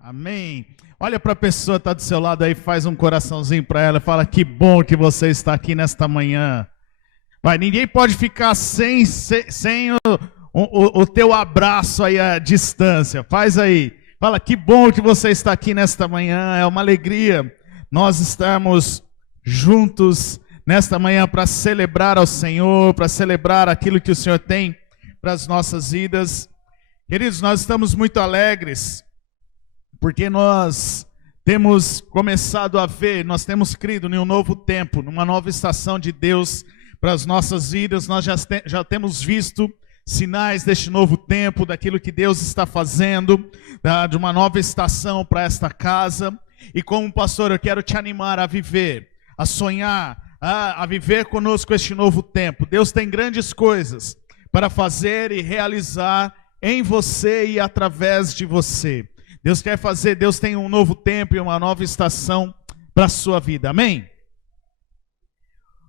Amém. Olha para a pessoa que está do seu lado aí, faz um coraçãozinho para ela, fala que bom que você está aqui nesta manhã. Vai, ninguém pode ficar sem o teu abraço aí à distância. Faz aí. Fala que bom que você está aqui nesta manhã. É uma alegria nós estarmos juntos nesta manhã para celebrar ao Senhor, para celebrar aquilo que o Senhor tem para as nossas vidas. Queridos, nós estamos muito alegres porque nós temos começado a ver, nós temos crido em um novo tempo, numa nova estação de Deus para as nossas vidas. Nós já temos visto sinais deste novo tempo, daquilo que Deus está fazendo, de uma nova estação para esta casa. E como pastor, eu quero te animar a viver, a sonhar, a viver conosco este novo tempo. Deus tem grandes coisas para fazer e realizar em você e através de você. Deus quer fazer, Deus tem um novo tempo e uma nova estação para a sua vida, amém?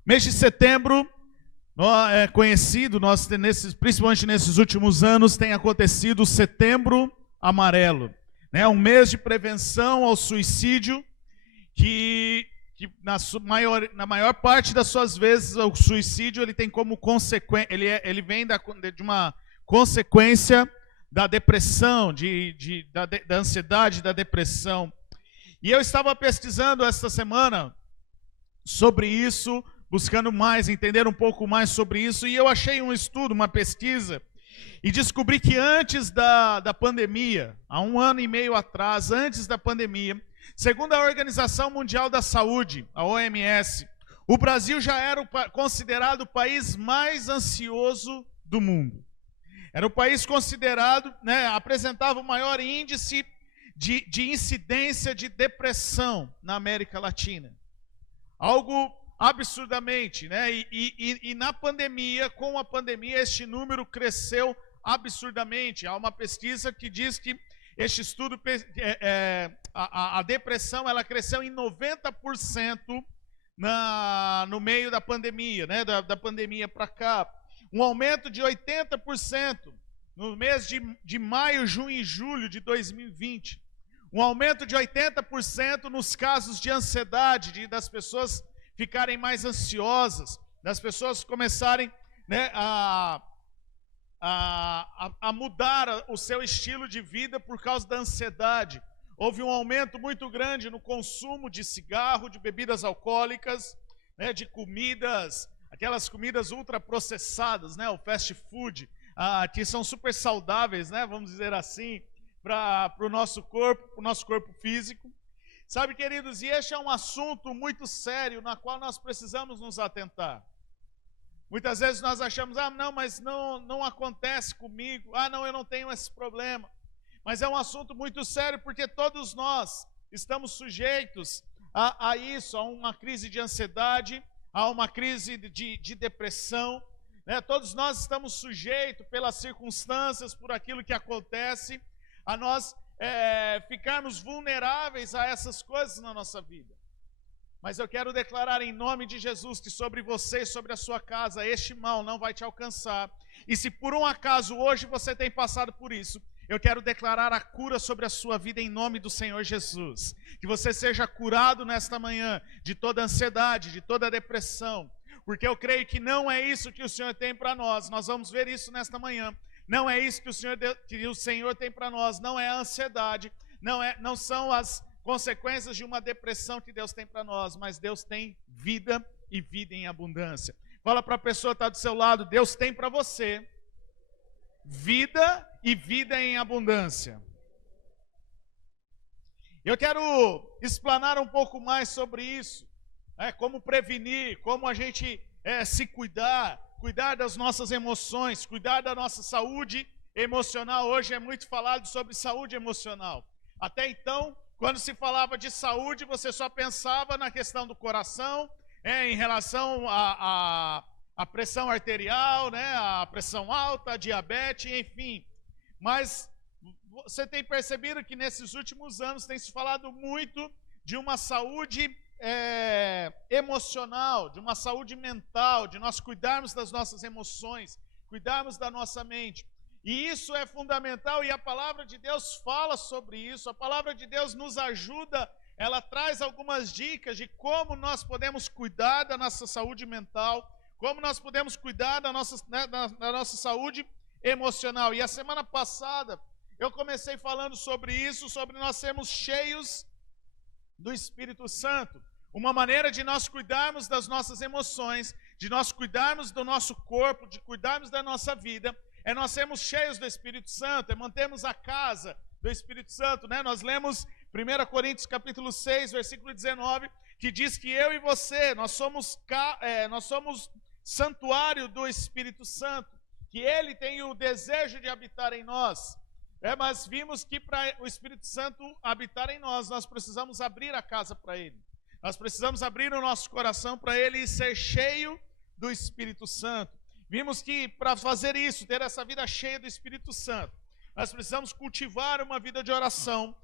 Mês de setembro é conhecido, principalmente nesses últimos anos, tem acontecido o Setembro Amarelo, né? Um mês de prevenção ao suicídio, que na maior parte das suas vezes o suicídio ele tem como consequência, ele vem de uma consequência da depressão, da ansiedade, da depressão. E eu estava pesquisando esta semana sobre isso, buscando mais, entender um pouco mais sobre isso, e eu achei um estudo, uma pesquisa, e descobri que antes da pandemia, há 1 ano e meio atrás, antes da pandemia, segundo a Organização Mundial da Saúde, a OMS, o Brasil já era considerado o país mais ansioso do mundo. Era o país considerado, né, apresentava o maior índice de incidência de depressão na América Latina. Algo absurdamente, né? E na pandemia, com a pandemia, este número cresceu absurdamente. Há uma pesquisa que diz que este estudo, a depressão, ela cresceu em 90% no meio da pandemia, né? Da pandemia para cá. Um aumento de 80% no mês de maio, junho e julho de 2020. Um aumento de 80% nos casos de ansiedade, das pessoas ficarem mais ansiosas, das pessoas começarem, né, a mudar o seu estilo de vida por causa da ansiedade. Houve um aumento muito grande no consumo de cigarro, de bebidas alcoólicas, né, de comidas, aquelas comidas ultraprocessadas, né, o fast food, que são super saudáveis, né, vamos dizer assim, para o nosso corpo físico. Sabe, queridos, e este é um assunto muito sério, na qual nós precisamos nos atentar. Muitas vezes nós achamos, não, mas não acontece comigo, não, eu não tenho esse problema. Mas é um assunto muito sério, porque todos nós estamos sujeitos a isso, a uma crise de ansiedade, a uma crise de depressão, né? Todos nós estamos sujeitos pelas circunstâncias, por aquilo que acontece, a nós ficarmos vulneráveis a essas coisas na nossa vida. Mas eu quero declarar em nome de Jesus que sobre você e sobre a sua casa este mal não vai te alcançar. E se por um acaso hoje você tem passado por isso, eu quero declarar a cura sobre a sua vida em nome do Senhor Jesus. Que você seja curado nesta manhã de toda ansiedade, de toda depressão. Porque eu creio que não é isso que o Senhor tem para nós. Nós vamos ver isso nesta manhã. Não é isso que o Senhor tem para nós. Não é a ansiedade. Não são as consequências de uma depressão que Deus tem para nós. Mas Deus tem vida e vida em abundância. Fala para a pessoa que está do seu lado. Deus tem para você vida e vida em abundância. Eu quero explanar um pouco mais sobre isso, como prevenir, como a gente se cuidar das nossas emoções, cuidar da nossa saúde emocional. Hoje é muito falado sobre saúde emocional. Até então, quando se falava de saúde, você só pensava na questão do coração, em relação a pressão arterial, né, a pressão alta, a diabetes, enfim. Mas você tem percebido que nesses últimos anos tem se falado muito de uma saúde emocional, de uma saúde mental, de nós cuidarmos das nossas emoções, cuidarmos da nossa mente. E isso é fundamental e a palavra de Deus fala sobre isso. A palavra de Deus nos ajuda, ela traz algumas dicas de como nós podemos cuidar da nossa saúde mental, como nós podemos cuidar da nossa saúde emocional. E a semana passada eu comecei falando sobre isso, sobre nós sermos cheios do Espírito Santo. Uma maneira de nós cuidarmos das nossas emoções, de nós cuidarmos do nosso corpo, de cuidarmos da nossa vida, é nós sermos cheios do Espírito Santo, é mantermos a casa do Espírito Santo, né? Nós lemos 1 Coríntios capítulo 6, versículo 19, que diz que eu e você, nós somos santuário do Espírito Santo, que Ele tem o desejo de habitar em nós. Mas vimos que para o Espírito Santo habitar em nós, nós precisamos abrir a casa para Ele. Nós precisamos abrir o nosso coração para Ele e ser cheio do Espírito Santo. Vimos que para fazer isso, ter essa vida cheia do Espírito Santo, nós precisamos cultivar uma vida de oração,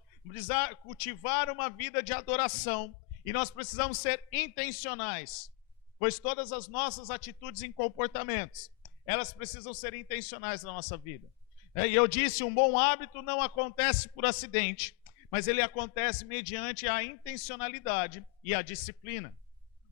cultivar uma vida de adoração, e nós precisamos ser intencionais, pois todas as nossas atitudes e comportamentos, elas precisam ser intencionais na nossa vida. E eu disse, um bom hábito não acontece por acidente, mas ele acontece mediante a intencionalidade e a disciplina.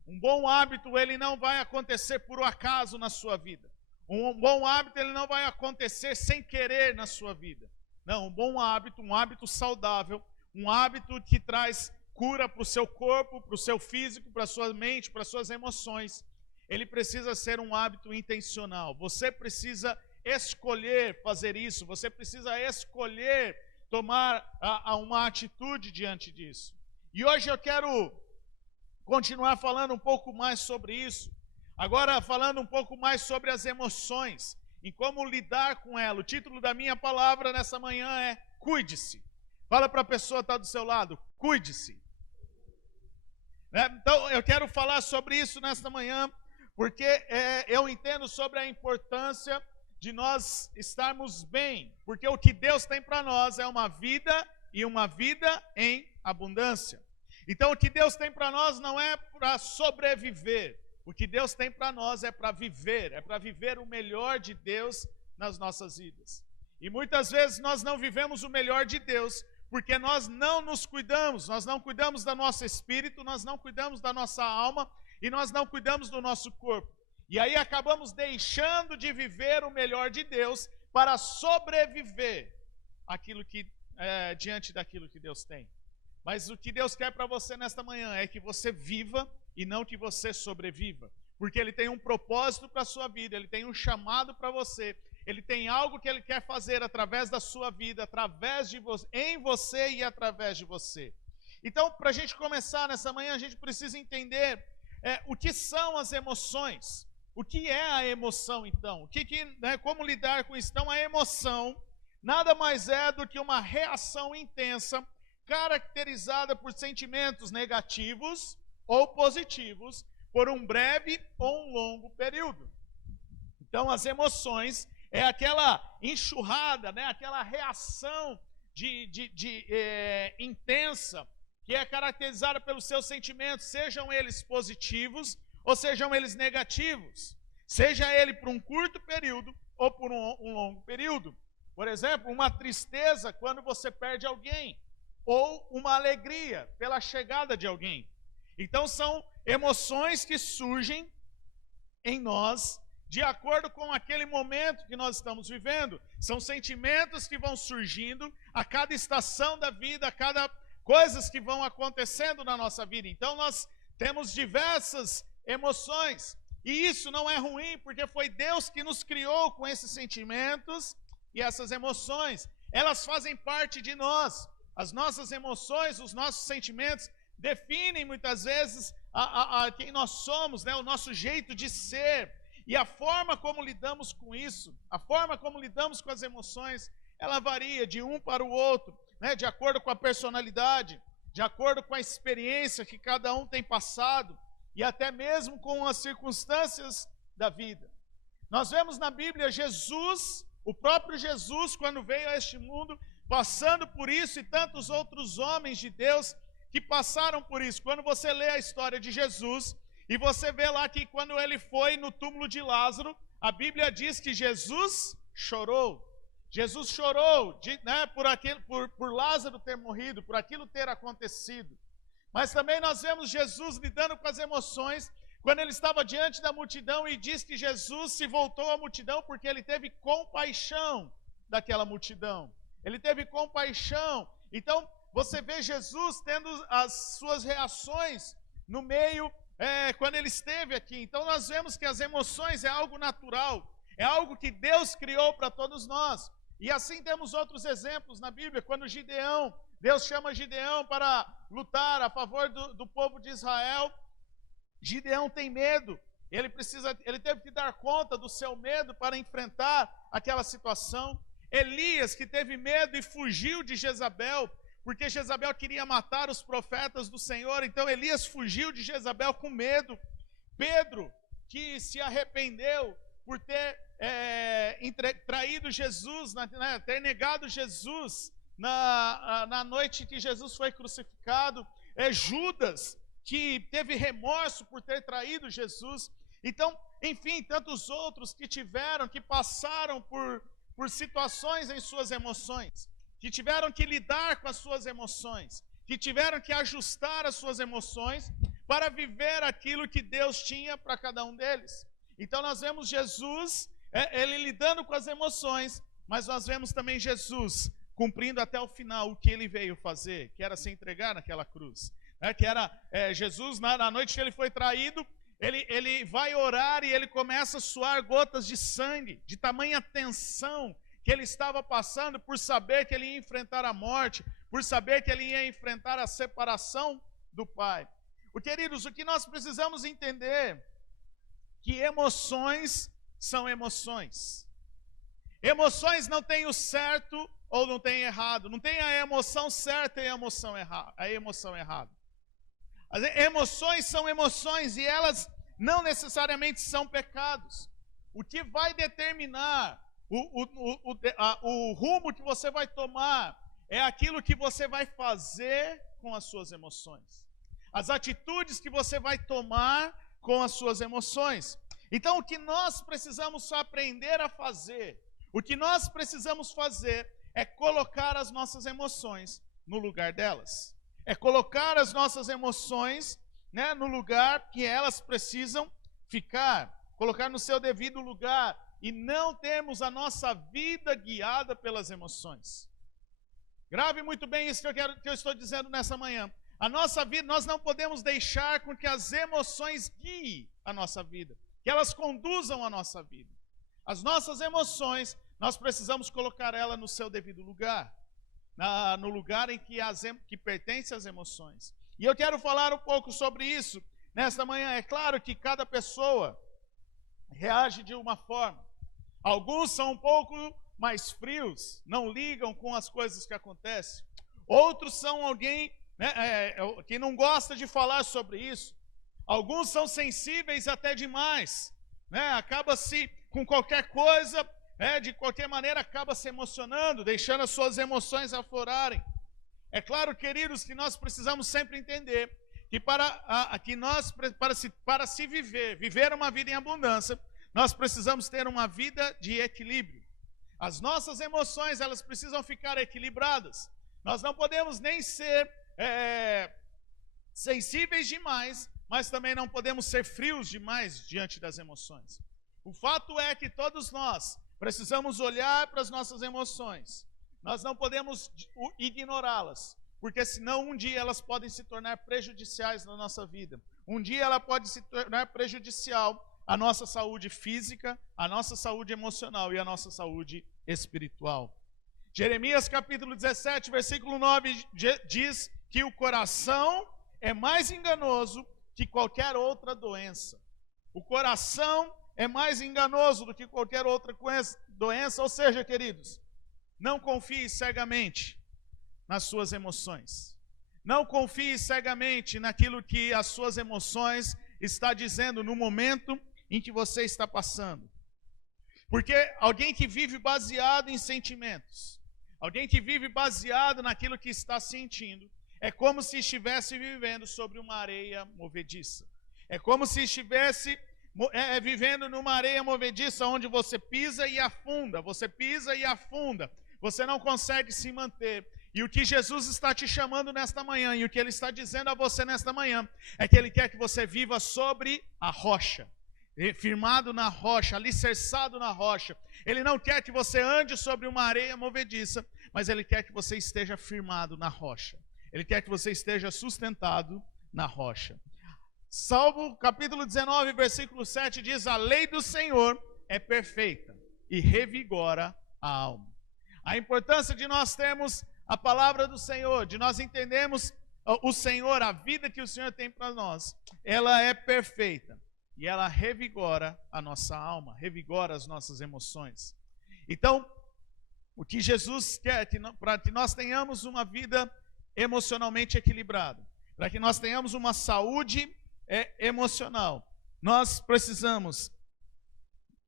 Um bom hábito, ele não vai acontecer por acaso na sua vida. Um bom hábito, ele não vai acontecer sem querer na sua vida. Não, um bom hábito, um hábito saudável, um hábito que traz cura para o seu corpo, para o seu físico, para a sua mente, para as suas emoções. Ele precisa ser um hábito intencional. Você precisa escolher fazer isso, você precisa escolher tomar uma atitude diante disso. E hoje eu quero continuar falando um pouco mais sobre isso. Agora falando um pouco mais sobre as emoções, em como lidar com ela. O título da minha palavra nessa manhã é Cuide-se. Fala para a pessoa que está do seu lado, cuide-se. Então eu quero falar sobre isso nesta manhã, porque eu entendo sobre a importância de nós estarmos bem, porque o que Deus tem para nós é uma vida e uma vida em abundância. Então o que Deus tem para nós não é para sobreviver, o que Deus tem para nós é para viver o melhor de Deus nas nossas vidas. E muitas vezes nós não vivemos o melhor de Deus, porque nós não nos cuidamos, nós não cuidamos do nosso espírito, nós não cuidamos da nossa alma e nós não cuidamos do nosso corpo. E aí acabamos deixando de viver o melhor de Deus para sobreviver diante daquilo que Deus tem. Mas o que Deus quer para você nesta manhã é que você viva e não que você sobreviva. Porque Ele tem um propósito para a sua vida, Ele tem um chamado para você, Ele tem algo que Ele quer fazer através da sua vida, em você e através de você. Então, para a gente começar nessa manhã, a gente precisa entender o que são as emoções. O que é a emoção, então? Como lidar com isso? Então, a emoção nada mais é do que uma reação intensa, caracterizada por sentimentos negativos ou positivos, por um breve ou um longo período. Então, as emoções é aquela enxurrada, aquela reação intensa, que é caracterizada pelos seus sentimentos, sejam eles positivos ou sejam eles negativos, seja ele por um curto período ou por um longo período. Por exemplo, uma tristeza quando você perde alguém, ou uma alegria pela chegada de alguém. Então são emoções que surgem em nós de acordo com aquele momento que nós estamos vivendo. São sentimentos que vão surgindo a cada estação da vida, a cada coisas que vão acontecendo na nossa vida. Então nós temos diversas emoções, e isso não é ruim, porque foi Deus que nos criou com esses sentimentos e essas emoções. Elas fazem parte de nós. As nossas emoções, os nossos sentimentos definem muitas vezes quem nós somos, o nosso jeito de ser. E a forma como lidamos com isso, a forma como lidamos com as emoções, ela varia de um para o outro, de acordo com a personalidade, de acordo com a experiência que cada um tem passado, e até mesmo com as circunstâncias da vida. Nós vemos na Bíblia Jesus, o próprio Jesus, quando veio a este mundo, passando por isso, e tantos outros homens de Deus que passaram por isso. Quando você lê a história de Jesus, e você vê lá que quando ele foi no túmulo de Lázaro, a Bíblia diz que Jesus chorou. Jesus chorou por Lázaro ter morrido, por aquilo ter acontecido. Mas também nós vemos Jesus lidando com as emoções, quando ele estava diante da multidão e diz que Jesus se voltou à multidão porque ele teve compaixão daquela multidão. Ele teve compaixão. Então, você vê Jesus tendo as suas reações no meio, quando ele esteve aqui. Então, nós vemos que as emoções é algo natural, é algo que Deus criou para todos nós. E assim temos outros exemplos na Bíblia, quando Deus chama Gideão para lutar a favor do povo de Israel. Gideão tem medo, ele teve que dar conta do seu medo para enfrentar aquela situação. Elias, que teve medo e fugiu de Jezabel, porque Jezabel queria matar os profetas do Senhor, então Elias fugiu de Jezabel com medo. Pedro, que se arrependeu por ter traído Jesus, ter negado Jesus na noite que Jesus foi crucificado. Judas, que teve remorso por ter traído Jesus. Então, enfim, tantos outros que passaram por situações em suas emoções, que tiveram que lidar com as suas emoções, que tiveram que ajustar as suas emoções para viver aquilo que Deus tinha para cada um deles. Então nós vemos Jesus, ele lidando com as emoções, mas nós vemos também Jesus cumprindo até o final o que ele veio fazer, que era se entregar naquela cruz. Que era Jesus, na noite que ele foi traído, ele vai orar e ele começa a suar gotas de sangue, de tamanha tensão que ele estava passando por saber que ele ia enfrentar a morte, por saber que ele ia enfrentar a separação do Pai. Queridos, o que nós precisamos entender, que emoções são emoções. Emoções não tem o certo ou não tem errado, não tem a emoção certa e a emoção errada. As emoções são emoções e elas não necessariamente são pecados. O que vai determinar o rumo que você vai tomar é aquilo que você vai fazer com as suas emoções. As atitudes que você vai tomar com as suas emoções. Então, o que nós precisamos aprender a fazer, o que nós precisamos fazer é colocar as nossas emoções no lugar delas. É colocar as nossas emoções, no lugar que elas precisam ficar, colocar no seu devido lugar e não termos a nossa vida guiada pelas emoções. Grave muito bem isso que eu estou dizendo nessa manhã. A nossa vida, nós não podemos deixar com que as emoções guiem a nossa vida, que elas conduzam a nossa vida. As nossas emoções, nós precisamos colocar ela no seu devido lugar, no lugar em que pertence às emoções. E eu quero falar um pouco sobre isso nesta manhã. É claro que cada pessoa reage de uma forma. Alguns são um pouco mais frios, não ligam com as coisas que acontecem. Outros são alguém que não gosta de falar sobre isso. Alguns são sensíveis até demais, acaba-se com qualquer coisa, de qualquer maneira acaba se emocionando, deixando as suas emoções aflorarem. É claro, queridos, que nós precisamos sempre entender que para se viver uma vida em abundância, nós precisamos ter uma vida de equilíbrio. As nossas emoções, elas precisam ficar equilibradas. Nós não podemos nem ser sensíveis demais, mas também não podemos ser frios demais diante das emoções. O fato é que todos nós precisamos olhar para as nossas emoções. Nós não podemos ignorá-las, porque senão um dia elas podem se tornar prejudiciais na nossa vida. Um dia ela pode se tornar prejudicial à nossa saúde física, à nossa saúde emocional e à nossa saúde espiritual. Jeremias capítulo 17, versículo 9 diz que o coração é mais enganoso que qualquer outra doença. O coração é mais enganoso do que qualquer outra doença, ou seja, queridos, não confie cegamente nas suas emoções. Não confie cegamente naquilo que as suas emoções estão dizendo no momento em que você está passando. Porque alguém que vive baseado em sentimentos, alguém que vive baseado naquilo que está sentindo, é como se estivesse vivendo sobre uma areia movediça. É como se estivesse vivendo numa areia movediça onde você pisa e afunda, você pisa e afunda, você não consegue se manter. E o que Jesus está te chamando nesta manhã, e o que Ele está dizendo a você nesta manhã, é que Ele quer que você viva sobre a rocha, firmado na rocha, alicerçado na rocha. Ele não quer que você ande sobre uma areia movediça, mas Ele quer que você esteja firmado na rocha. Ele quer que você esteja sustentado na rocha. Salmo capítulo 19, versículo 7 diz: a lei do Senhor é perfeita e revigora a alma. A importância de nós termos a palavra do Senhor, de nós entendermos o Senhor, a vida que o Senhor tem para nós, ela é perfeita e ela revigora a nossa alma, revigora as nossas emoções. Então, o que Jesus quer, para que nós tenhamos uma vida emocionalmente equilibrada, para que nós tenhamos uma saúde emocional, nós precisamos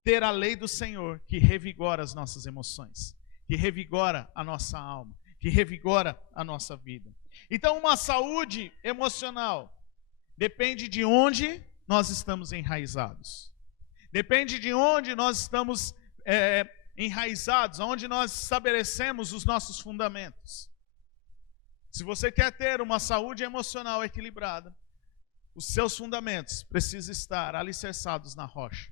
ter a lei do Senhor que revigora as nossas emoções, que revigora a nossa alma, que revigora a nossa vida. Então, uma saúde emocional depende de onde nós estamos enraizados. Depende de onde nós estamos enraizados, onde nós estabelecemos os nossos fundamentos. Se você quer ter uma saúde emocional equilibrada, os seus fundamentos precisam estar alicerçados na rocha.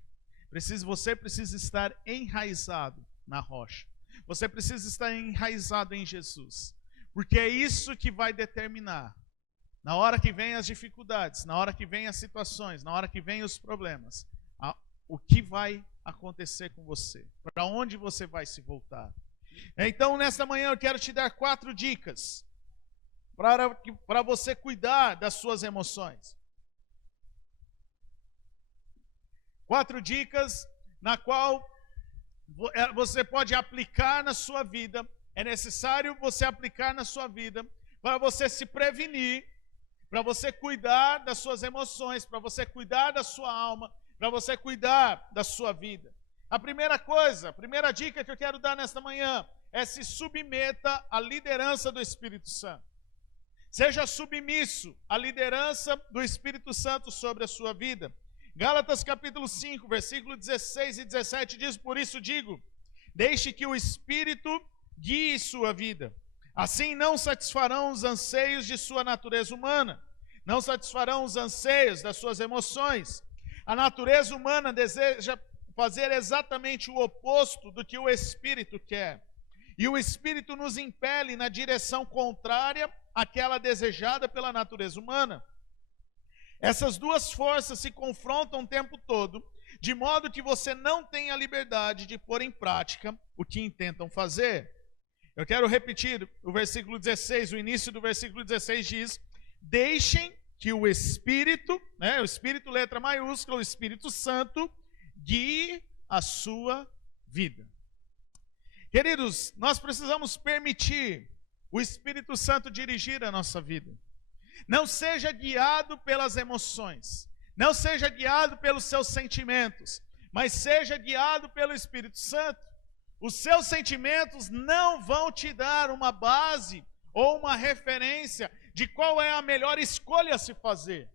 Você precisa estar enraizado na rocha. Você precisa estar enraizado em Jesus. Porque é isso que vai determinar, na hora que vem as dificuldades, na hora que vem as situações, na hora que vem os problemas, o que vai acontecer com você, para onde você vai se voltar. Então, nesta manhã eu quero te dar 4 dicas para você cuidar das suas emoções. 4 dicas na qual você pode aplicar na sua vida. É necessário você aplicar na sua vida para você se prevenir, para você cuidar das suas emoções, para você cuidar da sua alma, para você cuidar da sua vida. A primeira dica que eu quero dar nesta manhã é: se submeta à liderança do Espírito Santo. Seja submisso à liderança do Espírito Santo sobre a sua vida. Gálatas capítulo 5, versículo 16 e 17 diz: por isso digo, deixe que o Espírito guie sua vida. Assim não satisfarão os anseios de sua natureza humana, não satisfarão os anseios das suas emoções. A natureza humana deseja fazer exatamente o oposto do que o Espírito quer. E o Espírito nos impele na direção contrária àquela desejada pela natureza humana. Essas duas forças se confrontam o tempo todo, de modo que você não tem a liberdade de pôr em prática o que intentam fazer. Eu quero repetir o versículo 16, o início do versículo 16 diz: deixem que o Espírito, o Espírito letra maiúscula, o Espírito Santo, guie a sua vida. Queridos, nós precisamos permitir o Espírito Santo dirigir a nossa vida. Não seja guiado pelas emoções, não seja guiado pelos seus sentimentos, mas seja guiado pelo Espírito Santo. Os seus sentimentos não vão te dar uma base ou uma referência de qual é a melhor escolha a se fazer.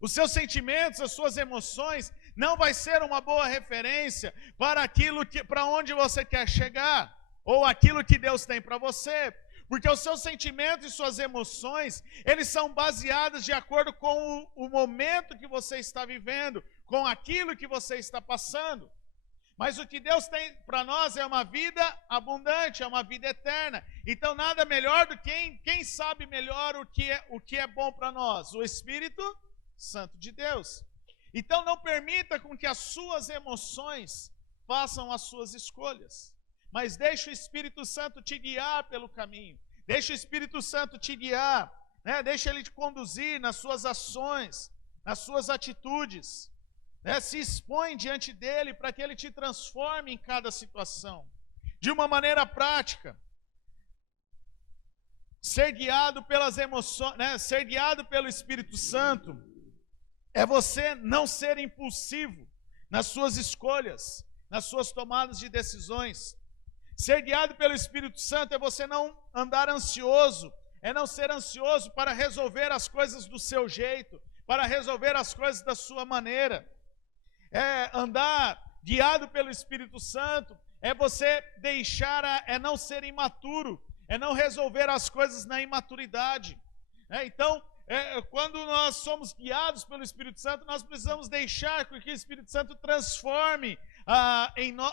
Os seus sentimentos, as suas emoções, não vai ser uma boa referência para onde você quer chegar, ou aquilo que Deus tem para você. Porque os seus sentimentos e suas emoções, eles são baseados de acordo com o momento que você está vivendo, com aquilo que você está passando. Mas o que Deus tem para nós é uma vida abundante, é uma vida eterna. Então nada melhor do que quem sabe melhor o que é bom para nós, o Espírito Santo de Deus. Então não permita com que as suas emoções façam as suas escolhas. Mas deixe o Espírito Santo te guiar pelo caminho. Deixe o Espírito Santo te guiar, Deixe Ele te conduzir nas suas ações, nas suas atitudes. Se expõe diante dEle para que Ele te transforme em cada situação. De uma maneira prática. Ser guiado pelas emoções, ser guiado pelo Espírito Santo é você não ser impulsivo nas suas escolhas, nas suas tomadas de decisões. Ser guiado pelo Espírito Santo é você não andar ansioso é não ser ansioso para resolver as coisas do seu jeito, para resolver as coisas da sua maneira. É andar guiado pelo Espírito Santo, é você é não ser imaturo, é não resolver as coisas na imaturidade. Então, quando nós somos guiados pelo Espírito Santo, nós precisamos deixar que o Espírito Santo transforme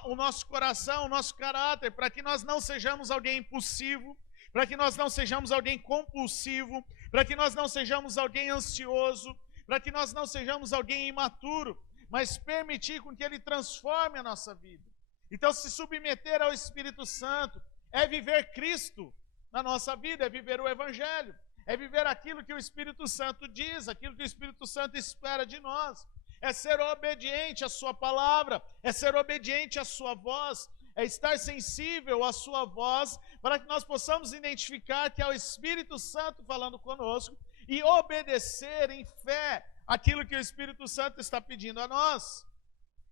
o nosso coração, o nosso caráter, para que nós não sejamos alguém impulsivo, para que nós não sejamos alguém compulsivo, para que nós não sejamos alguém ansioso, para que nós não sejamos alguém imaturo, mas permitir com que Ele transforme a nossa vida. Então, se submeter ao Espírito Santo é viver Cristo na nossa vida, é viver o Evangelho, é viver aquilo que o Espírito Santo diz, aquilo que o Espírito Santo espera de nós, é ser obediente à sua palavra, é ser obediente à sua voz, é estar sensível à sua voz, para que nós possamos identificar que é o Espírito Santo falando conosco e obedecer em fé aquilo que o Espírito Santo está pedindo a nós.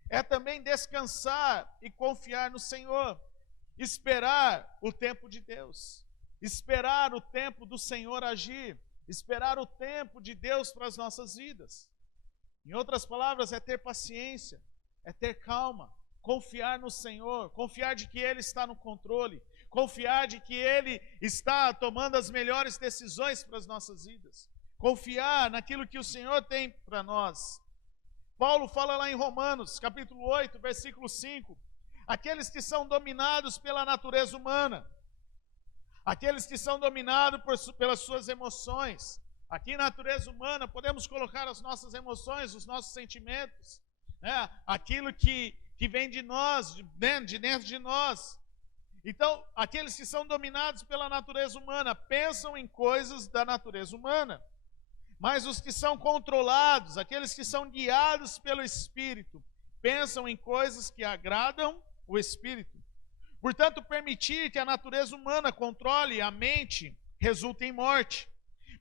É também descansar e confiar no Senhor, esperar o tempo de Deus, esperar o tempo do Senhor agir, esperar o tempo de Deus para as nossas vidas. Em outras palavras, é ter paciência, é ter calma, confiar no Senhor, confiar de que Ele está no controle, confiar de que Ele está tomando as melhores decisões para as nossas vidas, confiar naquilo que o Senhor tem para nós. Paulo fala lá em Romanos, capítulo 8, versículo 5, aqueles que são dominados pela natureza humana, aqueles que são dominados pelas suas emoções. Aqui, natureza humana, podemos colocar as nossas emoções, os nossos sentimentos, aquilo que vem de nós, de dentro de nós. Então, aqueles que são dominados pela natureza humana pensam em coisas da natureza humana, mas os que são controlados, aqueles que são guiados pelo Espírito, pensam em coisas que agradam o Espírito. Portanto, permitir que a natureza humana controle a mente resulta em morte,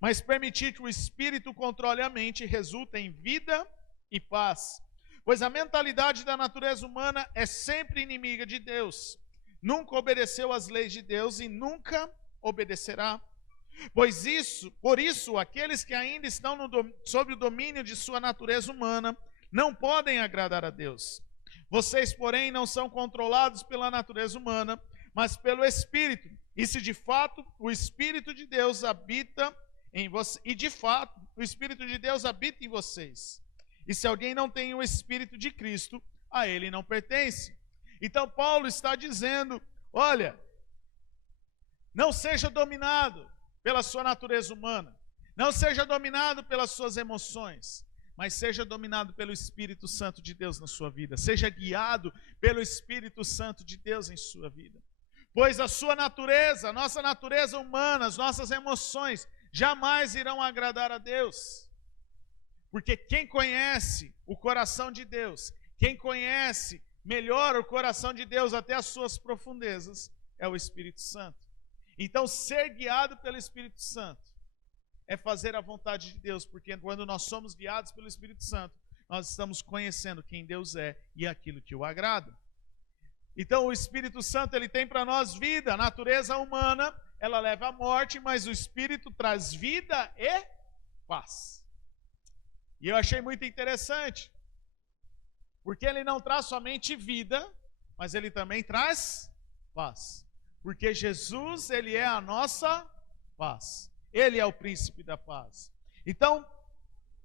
mas permitir que o Espírito controle a mente resulta em vida e paz. Pois a mentalidade da natureza humana é sempre inimiga de Deus, nunca obedeceu às leis de Deus e nunca obedecerá. Por isso, aqueles que ainda estão sob o domínio de sua natureza humana não podem agradar a Deus. Vocês, porém, não são controlados pela natureza humana, mas pelo Espírito. E se de fato o Espírito de Deus habita em vocês, e de fato o Espírito de Deus habita em vocês. E se alguém não tem o Espírito de Cristo, a ele não pertence. Então Paulo está dizendo, olha, não seja dominado pela sua natureza humana, não seja dominado pelas suas emoções, mas seja dominado pelo Espírito Santo de Deus na sua vida, seja guiado pelo Espírito Santo de Deus em sua vida, pois a sua natureza, a nossa natureza humana, as nossas emoções, jamais irão agradar a Deus, porque quem conhece o coração de Deus, quem conhece melhor o coração de Deus até as suas profundezas, é o Espírito Santo. Então, ser guiado pelo Espírito Santo é fazer a vontade de Deus, porque quando nós somos guiados pelo Espírito Santo, nós estamos conhecendo quem Deus é e aquilo que o agrada. Então, o Espírito Santo, ele tem para nós vida. A natureza humana, ela leva à morte, mas o Espírito traz vida e paz. E eu achei muito interessante, porque ele não traz somente vida, mas ele também traz paz. Porque Jesus, ele é a nossa paz. Ele é o príncipe da paz. Então,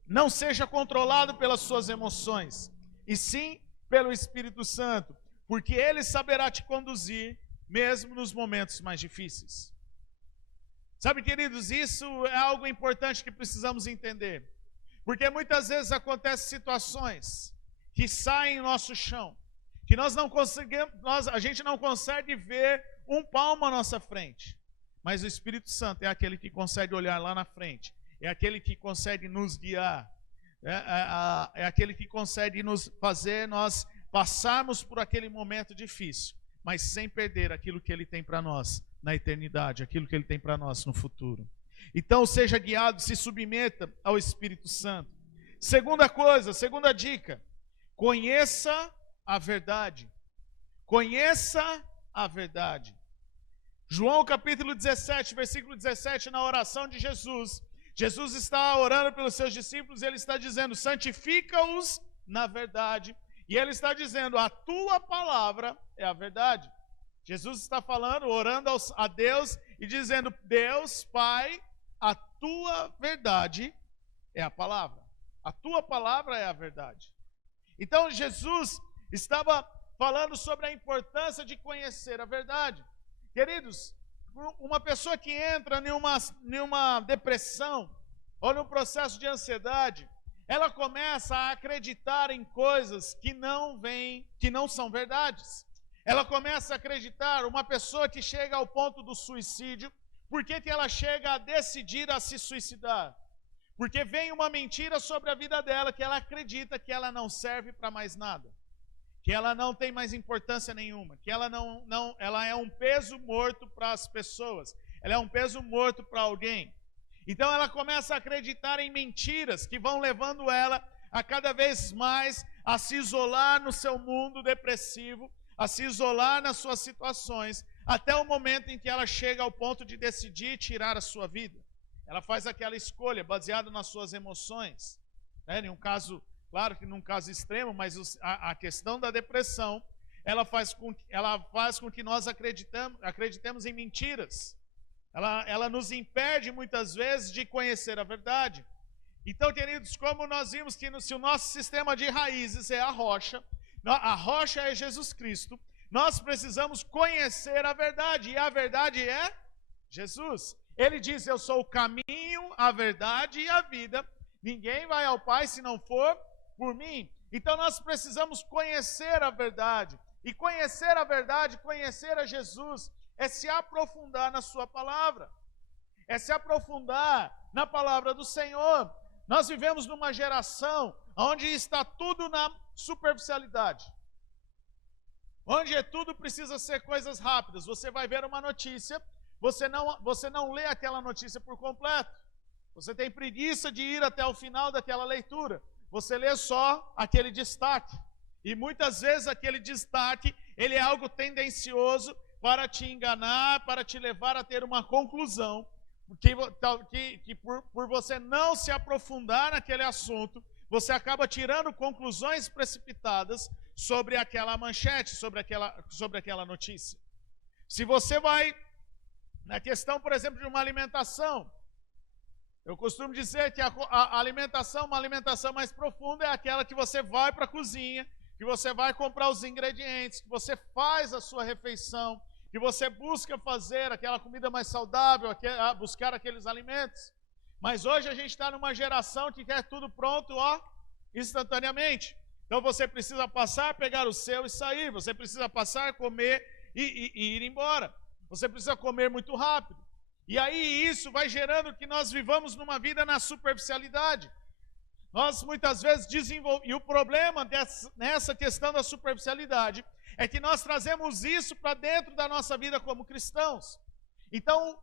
não seja controlado pelas suas emoções, e sim pelo Espírito Santo, porque ele saberá te conduzir, mesmo nos momentos mais difíceis. Sabe, queridos, isso é algo importante que precisamos entender. Porque muitas vezes acontecem situações que saem do nosso chão, que nós não conseguimos, a gente não consegue ver um palmo à nossa frente, mas o Espírito Santo é aquele que consegue olhar lá na frente, é aquele que consegue nos guiar, é aquele que consegue nos fazer nós passarmos por aquele momento difícil, mas sem perder aquilo que Ele tem para nós na eternidade, aquilo que Ele tem para nós no futuro. Então seja guiado, se submeta ao Espírito Santo. Segunda dica, conheça a verdade. Conheça a verdade. João capítulo 17, versículo 17, na oração de Jesus, Jesus está orando pelos seus discípulos e ele está dizendo, santifica-os na verdade. E ele está dizendo, a tua palavra é a verdade. Jesus está falando, orando a Deus e dizendo, Deus, Pai, a tua verdade é a palavra. A tua palavra é a verdade. Então Jesus estava falando sobre a importância de conhecer a verdade. Queridos, uma pessoa que entra em uma depressão ou num processo de ansiedade, ela começa a acreditar em coisas que não são verdades. Ela começa a acreditar, uma pessoa que chega ao ponto do suicídio, por que ela chega a decidir a se suicidar? Porque vem uma mentira sobre a vida dela, que ela acredita que ela não serve para mais nada, que ela não tem mais importância nenhuma, que ela ela é um peso morto para as pessoas, ela é um peso morto para alguém. Então ela começa a acreditar em mentiras que vão levando ela a cada vez mais a se isolar no seu mundo depressivo, a se isolar nas suas situações, até o momento em que ela chega ao ponto de decidir tirar a sua vida. Ela faz aquela escolha baseada nas suas emoções, né? Em um caso, claro que num caso extremo, mas a questão da depressão, ela faz com que nós acreditemos em mentiras. Ela nos impede muitas vezes de conhecer a verdade. Então, queridos, como nós vimos que se o nosso sistema de raízes é a rocha é Jesus Cristo, nós precisamos conhecer a verdade, e a verdade é Jesus. Ele diz, eu sou o caminho, a verdade e a vida, ninguém vai ao Pai se não for por mim. Então nós precisamos conhecer a verdade, e conhecer a verdade, conhecer a Jesus, é se aprofundar na sua palavra, é se aprofundar na palavra do Senhor. Nós vivemos numa geração onde está tudo na superficialidade, onde tudo precisa ser coisas rápidas. Você vai ver uma notícia, você não lê aquela notícia por completo, você tem preguiça de ir até o final daquela leitura, você lê só aquele destaque, e muitas vezes aquele destaque, ele é algo tendencioso para te enganar, para te levar a ter uma conclusão, que por você não se aprofundar naquele assunto, você acaba tirando conclusões precipitadas sobre aquela manchete, sobre aquela notícia. Se você vai na questão, por exemplo, de uma alimentação, eu costumo dizer que a alimentação, uma alimentação mais profunda é aquela que você vai para a cozinha, que você vai comprar os ingredientes, que você faz a sua refeição, que você busca fazer aquela comida mais saudável, buscar aqueles alimentos. Mas hoje a gente está numa geração que quer tudo pronto, instantaneamente. Então você precisa passar, pegar o seu e sair. Você precisa passar, comer e ir embora. Você precisa comer muito rápido. E aí isso vai gerando que nós vivamos numa vida na superficialidade. Nós muitas vezes desenvolvemos, e o problema nessa questão da superficialidade é que nós trazemos isso para dentro da nossa vida como cristãos. Então,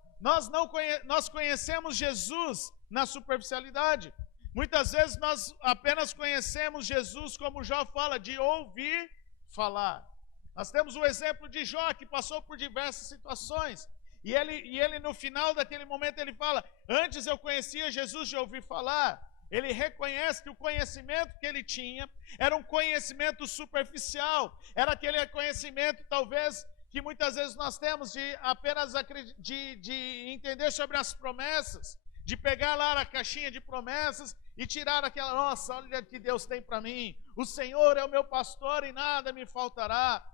nós conhecemos Jesus na superficialidade. Muitas vezes nós apenas conhecemos Jesus, como Jó fala, de ouvir falar. Nós temos o exemplo de Jó, que passou por diversas situações. E ele no final daquele momento, ele fala, antes eu conhecia Jesus de ouvir falar. Ele reconhece que o conhecimento que ele tinha era um conhecimento superficial, era aquele conhecimento, talvez, que muitas vezes nós temos de apenas de entender sobre as promessas, de pegar lá a caixinha de promessas e tirar aquela, nossa, olha o que Deus tem para mim, o Senhor é o meu pastor e nada me faltará.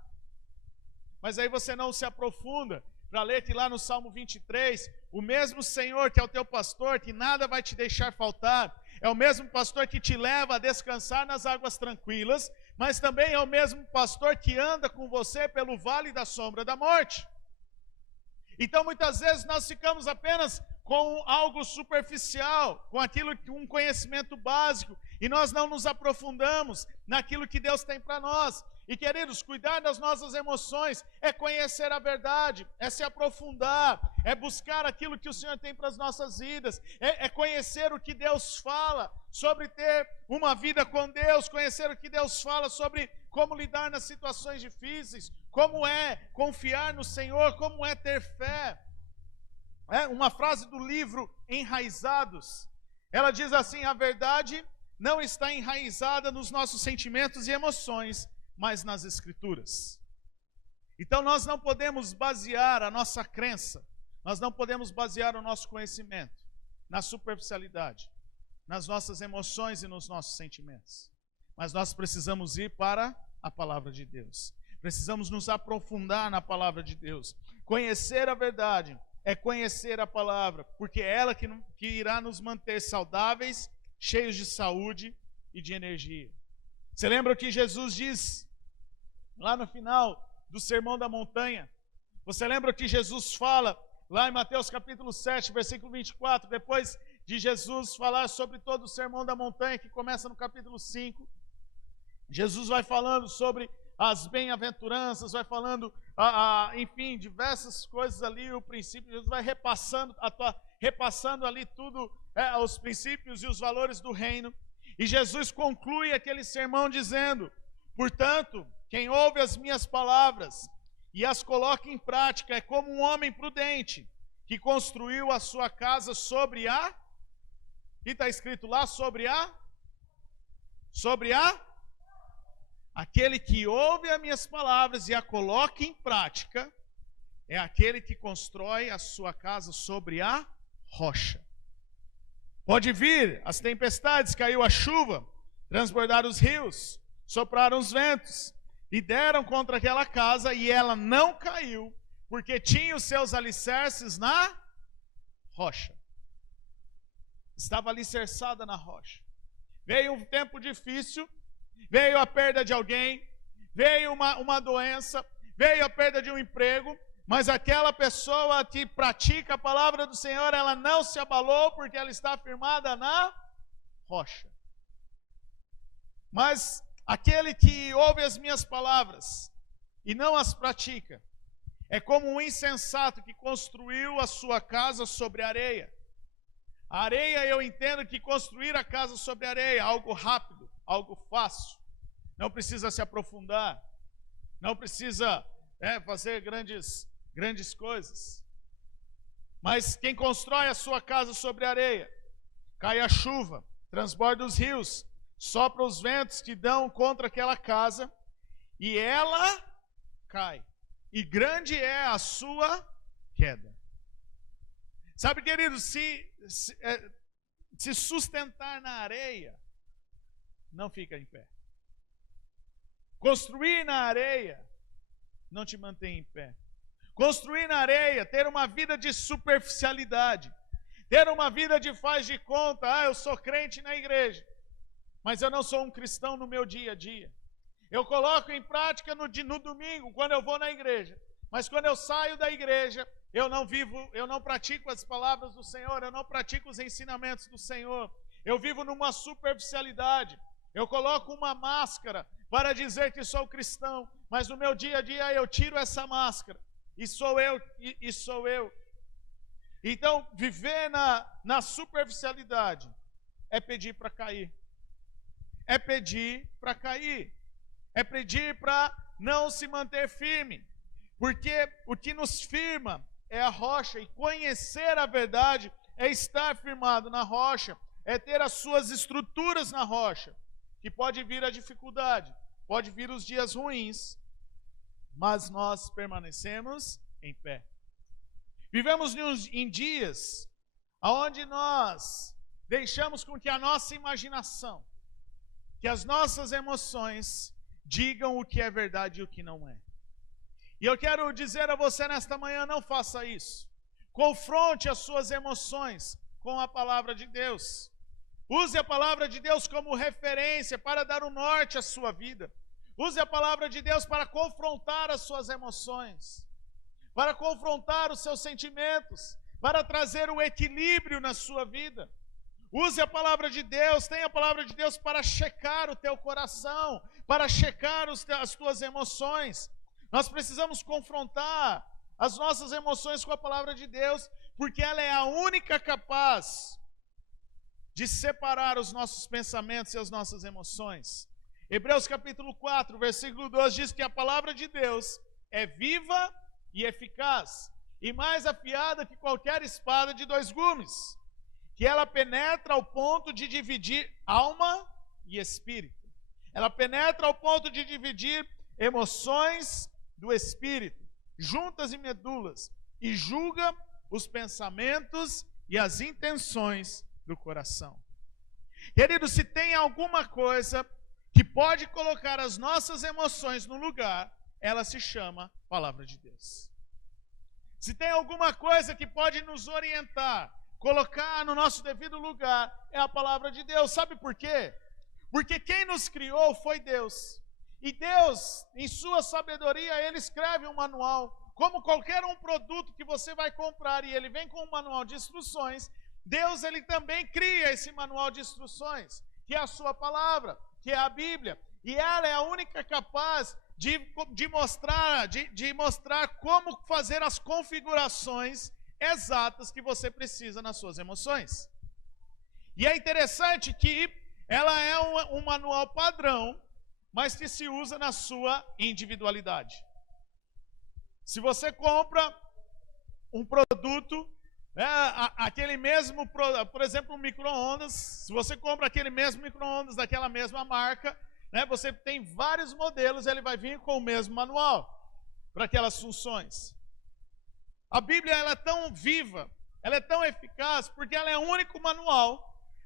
Mas aí você não se aprofunda para ler que lá no Salmo 23, o mesmo Senhor que é o teu pastor, que nada vai te deixar faltar, é o mesmo pastor que te leva a descansar nas águas tranquilas, mas também é o mesmo pastor que anda com você pelo vale da sombra da morte. Então muitas vezes nós ficamos apenas com algo superficial, com um conhecimento básico, e nós não nos aprofundamos naquilo que Deus tem para nós. E queridos, cuidar das nossas emoções é conhecer a verdade, é se aprofundar, é buscar aquilo que o Senhor tem para as nossas vidas, é conhecer o que Deus fala sobre ter uma vida com Deus, conhecer o que Deus fala sobre como lidar nas situações difíceis, como é confiar no Senhor, como é ter fé. Uma frase do livro Enraizados, ela diz assim: a verdade não está enraizada nos nossos sentimentos e emoções, mas nas Escrituras. Então nós não podemos basear a nossa crença, nós não podemos basear o nosso conhecimento na superficialidade, nas nossas emoções e nos nossos sentimentos. Mas nós precisamos ir para a palavra de Deus. Precisamos nos aprofundar na palavra de Deus. Conhecer a verdade é conhecer a palavra, porque é ela que irá nos manter saudáveis, cheios de saúde e de energia. Você lembra o que Jesus diz lá no final do Sermão da Montanha? Você lembra o que Jesus fala lá em Mateus capítulo 7, versículo 24, depois de Jesus falar sobre todo o Sermão da Montanha, que começa no capítulo 5, Jesus vai falando sobre as bem-aventuranças, vai falando, enfim, diversas coisas ali, o princípio, Jesus vai repassando ali tudo, os princípios e os valores do reino, e Jesus conclui aquele sermão dizendo: portanto, quem ouve as minhas palavras e as coloca em prática é como um homem prudente que construiu a sua casa sobre a... O que está escrito lá? Sobre a... Aquele que ouve as minhas palavras e a coloca em prática é aquele que constrói a sua casa sobre a rocha. Pode vir as tempestades, caiu a chuva, transbordaram os rios, sopraram os ventos e deram contra aquela casa, e ela não caiu, porque tinha os seus alicerces na rocha. Estava alicerçada na rocha. Veio um tempo difícil, veio a perda de alguém, veio uma doença, veio a perda de um emprego, mas aquela pessoa que pratica a palavra do Senhor, ela não se abalou, porque ela está firmada na rocha. Mas aquele que ouve as minhas palavras e não as pratica, é como um insensato que construiu a sua casa sobre areia. A areia, eu entendo que construir a casa sobre areia é algo rápido, algo fácil. Não precisa se aprofundar, não precisa fazer grandes coisas. Mas quem constrói a sua casa sobre areia, cai a chuva, transborda os rios, sopra os ventos que dão contra aquela casa, e ela cai. E grande é a sua queda. Sabe, querido, se sustentar na areia, não fica em pé. Construir na areia não te mantém em pé. Construir na areia, ter uma vida de superficialidade, ter uma vida de faz de conta, eu sou crente na igreja, mas eu não sou um cristão no meu dia a dia. Eu coloco em prática no domingo, quando eu vou na igreja, mas quando eu saio da igreja, eu não pratico as palavras do Senhor, eu não pratico os ensinamentos do Senhor. Eu vivo numa superficialidade. Eu coloco uma máscara para dizer que sou cristão, mas no meu dia a dia eu tiro essa máscara, e sou eu. Então, viver na superficialidade é pedir para cair. É pedir para cair. É pedir para não se manter firme. Porque o que nos firma é a rocha, e conhecer a verdade é estar firmado na rocha, é ter as suas estruturas na rocha, que pode vir a dificuldade, pode vir os dias ruins, mas nós permanecemos em pé. Vivemos em dias onde nós deixamos com que a nossa imaginação, que as nossas emoções digam o que é verdade e o que não é. E eu quero dizer a você nesta manhã, não faça isso. Confronte as suas emoções com a palavra de Deus. Use a palavra de Deus como referência para dar o norte à sua vida. Use a palavra de Deus para confrontar as suas emoções, para confrontar os seus sentimentos, para trazer o equilíbrio na sua vida. Use a palavra de Deus, tenha a palavra de Deus para checar o teu coração, para checar as tuas emoções. Nós precisamos confrontar as nossas emoções com a palavra de Deus, porque ela é a única capaz de separar os nossos pensamentos e as nossas emoções. Hebreus capítulo 4, versículo 12 diz que a palavra de Deus é viva e eficaz, e mais afiada que qualquer espada de 2 gumes, que ela penetra ao ponto de dividir alma e espírito. Ela penetra ao ponto de dividir emoções do espírito, juntas e medulas, e julga os pensamentos e as intenções do coração. Querido, se tem alguma coisa que pode colocar as nossas emoções no lugar, ela se chama Palavra de Deus. Se tem alguma coisa que pode nos orientar, colocar no nosso devido lugar, é a Palavra de Deus. Sabe por quê? Porque quem nos criou foi Deus. E Deus, em sua sabedoria, Ele escreve um manual. Como qualquer um produto que você vai comprar e ele vem com um manual de instruções, Deus, Ele também cria esse manual de instruções, que é a sua palavra, que é a Bíblia. E ela é a única capaz de mostrar como fazer as configurações exatas que você precisa nas suas emoções. E é interessante que ela é um manual padrão, mas que se usa na sua individualidade. Se você compra um produto, aquele mesmo, por exemplo, um micro-ondas, se você compra aquele mesmo micro-ondas daquela mesma marca, você tem vários modelos, ele vai vir com o mesmo manual para aquelas funções. A Bíblia, ela é tão viva, ela é tão eficaz, porque ela é o único manual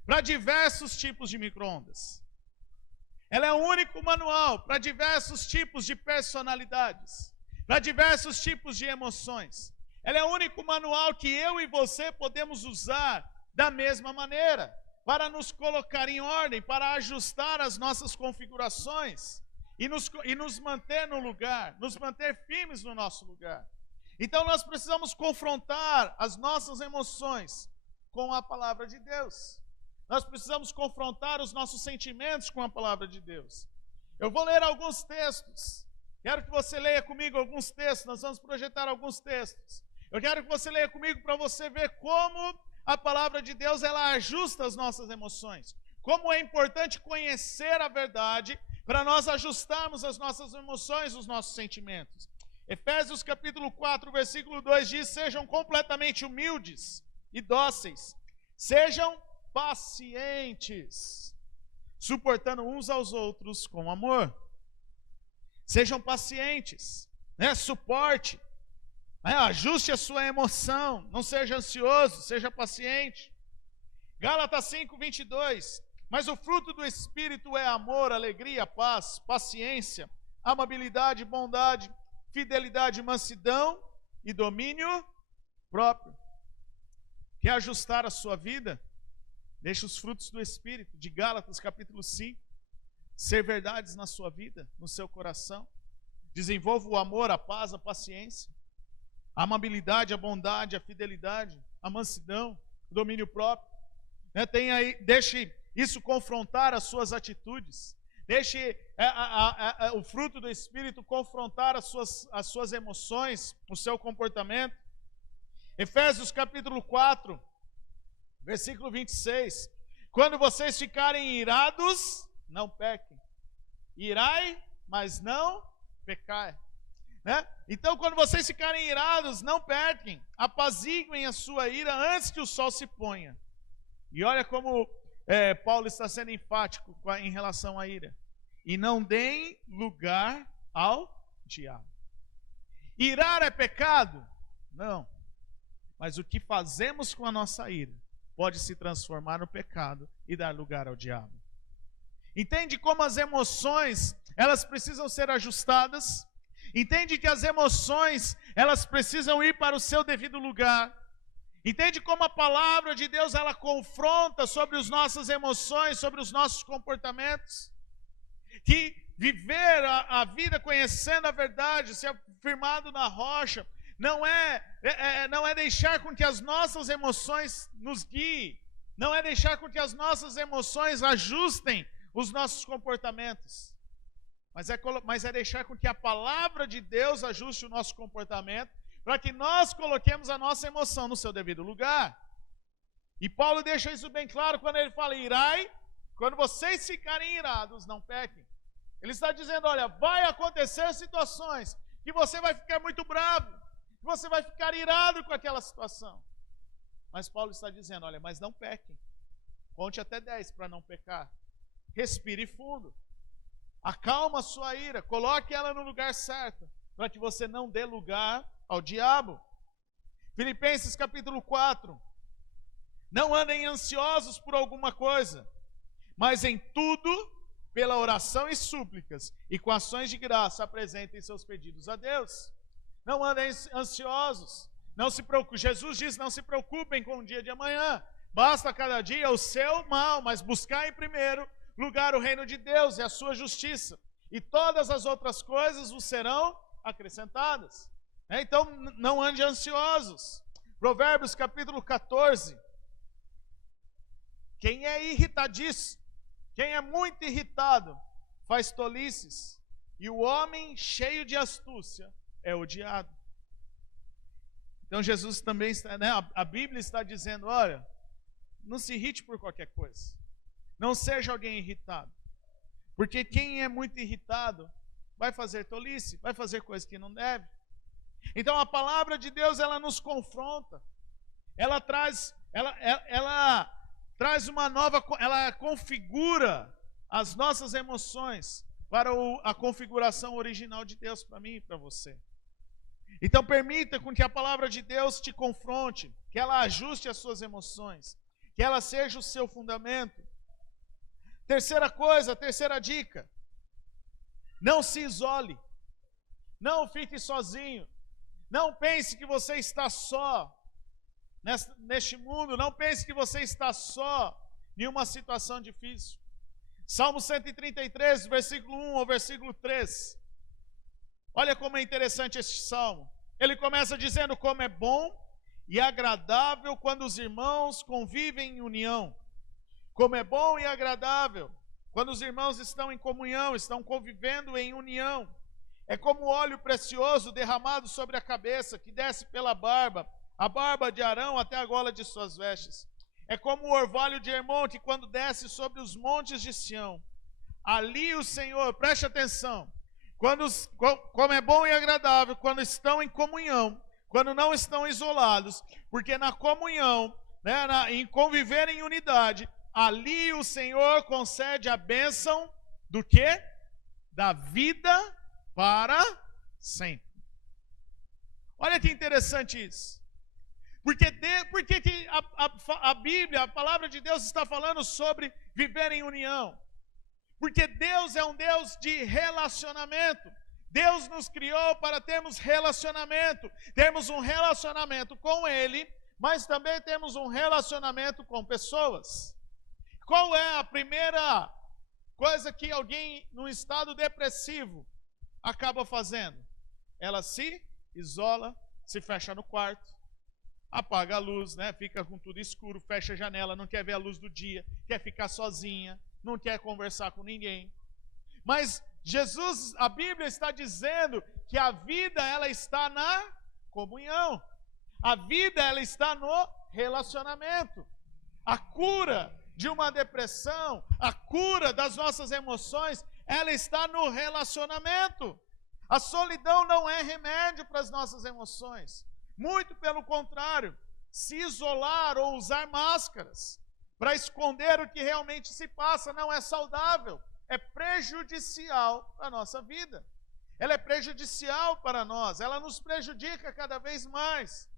para diversos tipos de micro-ondas. Ela é o único manual para diversos tipos de personalidades, para diversos tipos de emoções. Ela é o único manual que eu e você podemos usar da mesma maneira, para nos colocar em ordem, para ajustar as nossas configurações e nos manter no lugar, nos manter firmes no nosso lugar. Então nós precisamos confrontar as nossas emoções com a palavra de Deus. Nós precisamos confrontar os nossos sentimentos com a palavra de Deus. Eu vou ler alguns textos. Quero que você leia comigo alguns textos. Nós vamos projetar alguns textos. Eu quero que você leia comigo para você ver como a palavra de Deus, ela ajusta as nossas emoções. Como é importante conhecer a verdade para nós ajustarmos as nossas emoções, os nossos sentimentos. Efésios capítulo 4, versículo 2 diz: sejam completamente humildes e dóceis. Sejam pacientes, suportando uns aos outros com amor. Sejam pacientes, suporte. Ajuste a sua emoção, não seja ansioso, seja paciente. Gálatas 5, 22. Mas o fruto do Espírito é amor, alegria, paz, paciência, amabilidade, bondade, fidelidade, mansidão e domínio próprio. Quer ajustar a sua vida? Deixe os frutos do Espírito, de Gálatas capítulo 5, ser verdades na sua vida, no seu coração. Desenvolva o amor, a paz, a paciência, a amabilidade, a bondade, a fidelidade, a mansidão, o domínio próprio. Deixe isso confrontar as suas atitudes. Deixe o fruto do Espírito confrontar as suas emoções, o seu comportamento. Efésios capítulo 4, versículo 26. Quando vocês ficarem irados, não pequem. Irai, mas não pecai. Então, quando vocês ficarem irados, não pequem, apaziguem a sua ira antes que o sol se ponha. E olha como Paulo está sendo enfático em relação à ira. E não deem lugar ao diabo. Irar é pecado? Não. Mas o que fazemos com a nossa ira pode se transformar no pecado e dar lugar ao diabo. Entende como as emoções, elas precisam ser ajustadas? Entende que as emoções, elas precisam ir para o seu devido lugar? Entende como a palavra de Deus, ela confronta sobre as nossas emoções, sobre os nossos comportamentos? Que viver a vida conhecendo a verdade, ser firmado na rocha, não é deixar com que as nossas emoções nos guiem, não é deixar com que as nossas emoções ajustem os nossos comportamentos. mas é deixar com que a palavra de Deus ajuste o nosso comportamento, para que nós coloquemos a nossa emoção no seu devido lugar. E Paulo deixa isso bem claro quando ele fala: irai, quando vocês ficarem irados, não pequem. Ele está dizendo: olha, vai acontecer situações que você vai ficar muito bravo, que você vai ficar irado com aquela situação. Mas Paulo está dizendo: olha, mas não pequem. Conte até 10 para não pecar. Respire fundo. Acalma a sua ira, coloque ela no lugar certo, para que você não dê lugar ao diabo. Filipenses capítulo 4. Não andem ansiosos por alguma coisa, mas em tudo, pela oração e súplicas, e com ações de graça, apresentem seus pedidos a Deus. Não andem ansiosos, não se preocupem. Jesus diz: não se preocupem com o dia de amanhã, basta cada dia o seu mal, mas buscar em primeiro lugar o reino de Deus e a sua justiça, e todas as outras coisas vos serão acrescentadas. Então, não ande ansiosos. Provérbios capítulo 14. Quem é irritadiço, quem é muito irritado, faz tolices, e o homem cheio de astúcia é odiado. Então Jesus também está, a Bíblia está dizendo: olha, não se irrite por qualquer coisa. Não seja alguém irritado. Porque quem é muito irritado vai fazer tolice, vai fazer coisa que não deve. Então a palavra de Deus, ela nos confronta. Ela traz uma nova, ela configura as nossas emoções para a configuração original de Deus para mim e para você. Então permita com que a palavra de Deus te confronte, que ela ajuste as suas emoções, que ela seja o seu fundamento. Terceira dica: não se isole, não fique sozinho, não pense que você está só neste mundo, não pense que você está só em uma situação difícil. Salmo 133, versículo 1 ao versículo 3. Olha como é interessante este salmo. Ele começa dizendo: como é bom e agradável quando os irmãos convivem em união. Como é bom e agradável quando os irmãos estão em comunhão, estão convivendo em união. É como óleo precioso derramado sobre a cabeça, que desce pela barba, a barba de Arão até a gola de suas vestes. É como o orvalho de Hermon, que quando desce sobre os montes de Sião. Ali o Senhor, preste atenção, como é bom e agradável quando estão em comunhão, quando não estão isolados, porque na comunhão, em conviver em unidade, ali o Senhor concede a bênção do quê? Da vida para sempre. Olha que interessante isso. Por que a Bíblia, a palavra de Deus está falando sobre viver em união? Porque Deus é um Deus de relacionamento. Deus nos criou para termos relacionamento. Temos um relacionamento com Ele, mas também temos um relacionamento com pessoas. Qual é a primeira coisa que alguém num estado depressivo acaba fazendo? Ela se isola, se fecha no quarto, apaga a luz, fica com tudo escuro, fecha a janela, não quer ver a luz do dia, quer ficar sozinha, não quer conversar com ninguém. Mas a Bíblia está dizendo que a vida, ela está na comunhão. A vida, ela está no relacionamento. A cura de uma depressão, a cura das nossas emoções, ela está no relacionamento. A solidão não é remédio para as nossas emoções. Muito pelo contrário, se isolar ou usar máscaras para esconder o que realmente se passa não é saudável, é prejudicial para a nossa vida. Ela é prejudicial para nós, ela nos prejudica cada vez mais.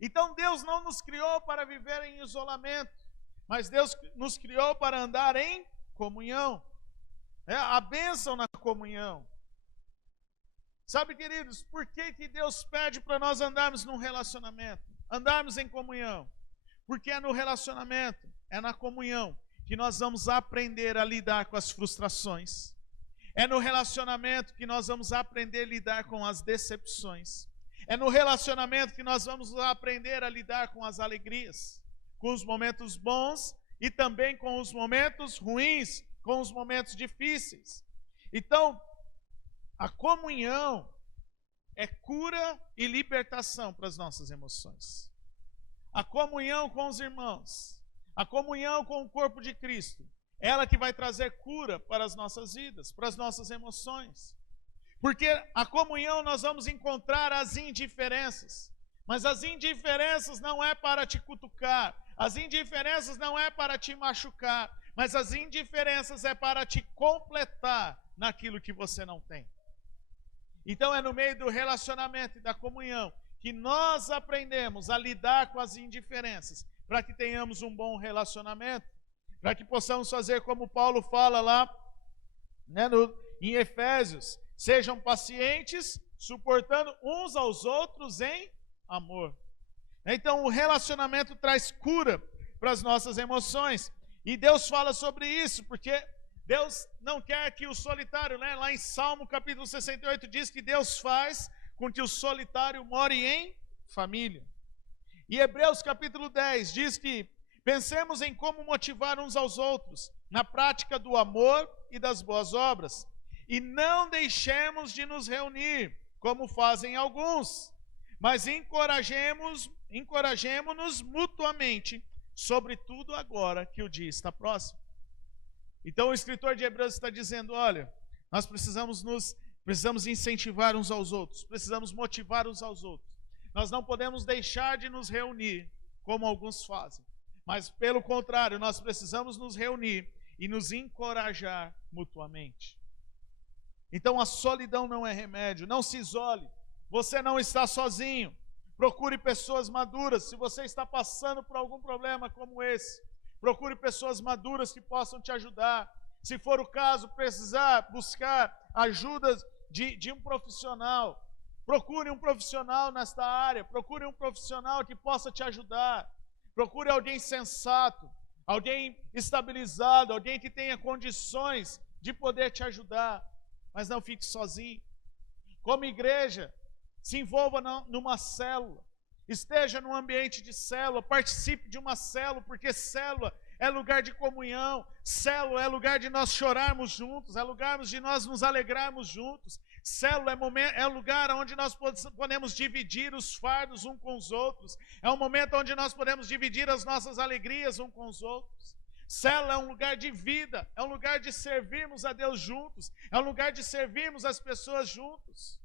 Então Deus não nos criou para viver em isolamento, mas Deus nos criou para andar em comunhão. A bênção na comunhão. Sabe, queridos, por que Deus pede para nós andarmos num relacionamento? Andarmos em comunhão? Porque é no relacionamento, é na comunhão, que nós vamos aprender a lidar com as frustrações. É no relacionamento que nós vamos aprender a lidar com as decepções. É no relacionamento que nós vamos aprender a lidar com as alegrias, com os momentos bons e também com os momentos ruins, com os momentos difíceis. Então, a comunhão é cura e libertação para as nossas emoções. A comunhão com os irmãos, a comunhão com o corpo de Cristo, ela que vai trazer cura para as nossas vidas, para as nossas emoções. Porque a comunhão nós vamos encontrar as indiferenças. Mas as indiferenças não é para te cutucar, as indiferenças não é para te machucar, mas as indiferenças é para te completar naquilo que você não tem. Então é no meio do relacionamento e da comunhão que nós aprendemos a lidar com as indiferenças, para que tenhamos um bom relacionamento, para que possamos fazer como Paulo fala lá, né, em Efésios, sejam pacientes, suportando uns aos outros em amor. Então o relacionamento traz cura para as nossas emoções, e Deus fala sobre isso, porque Deus não quer que o solitário, né? Lá em Salmo capítulo 68 diz que Deus faz com que o solitário more em família. E Hebreus capítulo 10 diz que pensemos em como motivar uns aos outros na prática do amor e das boas obras, e não deixemos de nos reunir, como fazem alguns, mas encorajemo-nos mutuamente, sobretudo agora que o dia está próximo. Então o escritor de Hebreus está dizendo, olha, nós precisamos incentivar uns aos outros, precisamos motivar uns aos outros. Nós não podemos deixar de nos reunir, como alguns fazem, mas pelo contrário, nós precisamos nos reunir e nos encorajar mutuamente. Então a solidão não é remédio, não se isole, você não está sozinho, procure pessoas maduras, se você está passando por algum problema como esse, procure pessoas maduras que possam te ajudar. Se for o caso, precisar buscar ajuda de um profissional, procure um profissional nesta área, procure um profissional que possa te ajudar, procure alguém sensato, alguém estabilizado, alguém que tenha condições de poder te ajudar, mas não fique sozinho. Como igreja, se envolva numa célula, esteja num ambiente de célula, participe de uma célula, porque célula é lugar de comunhão, célula é lugar de nós chorarmos juntos, é lugar de nós nos alegrarmos juntos, célula é lugar onde nós podemos dividir os fardos uns com os outros, é um momento onde nós podemos dividir as nossas alegrias uns com os outros. Célula é um lugar de vida, é um lugar de servirmos a Deus juntos, é um lugar de servirmos as pessoas juntos.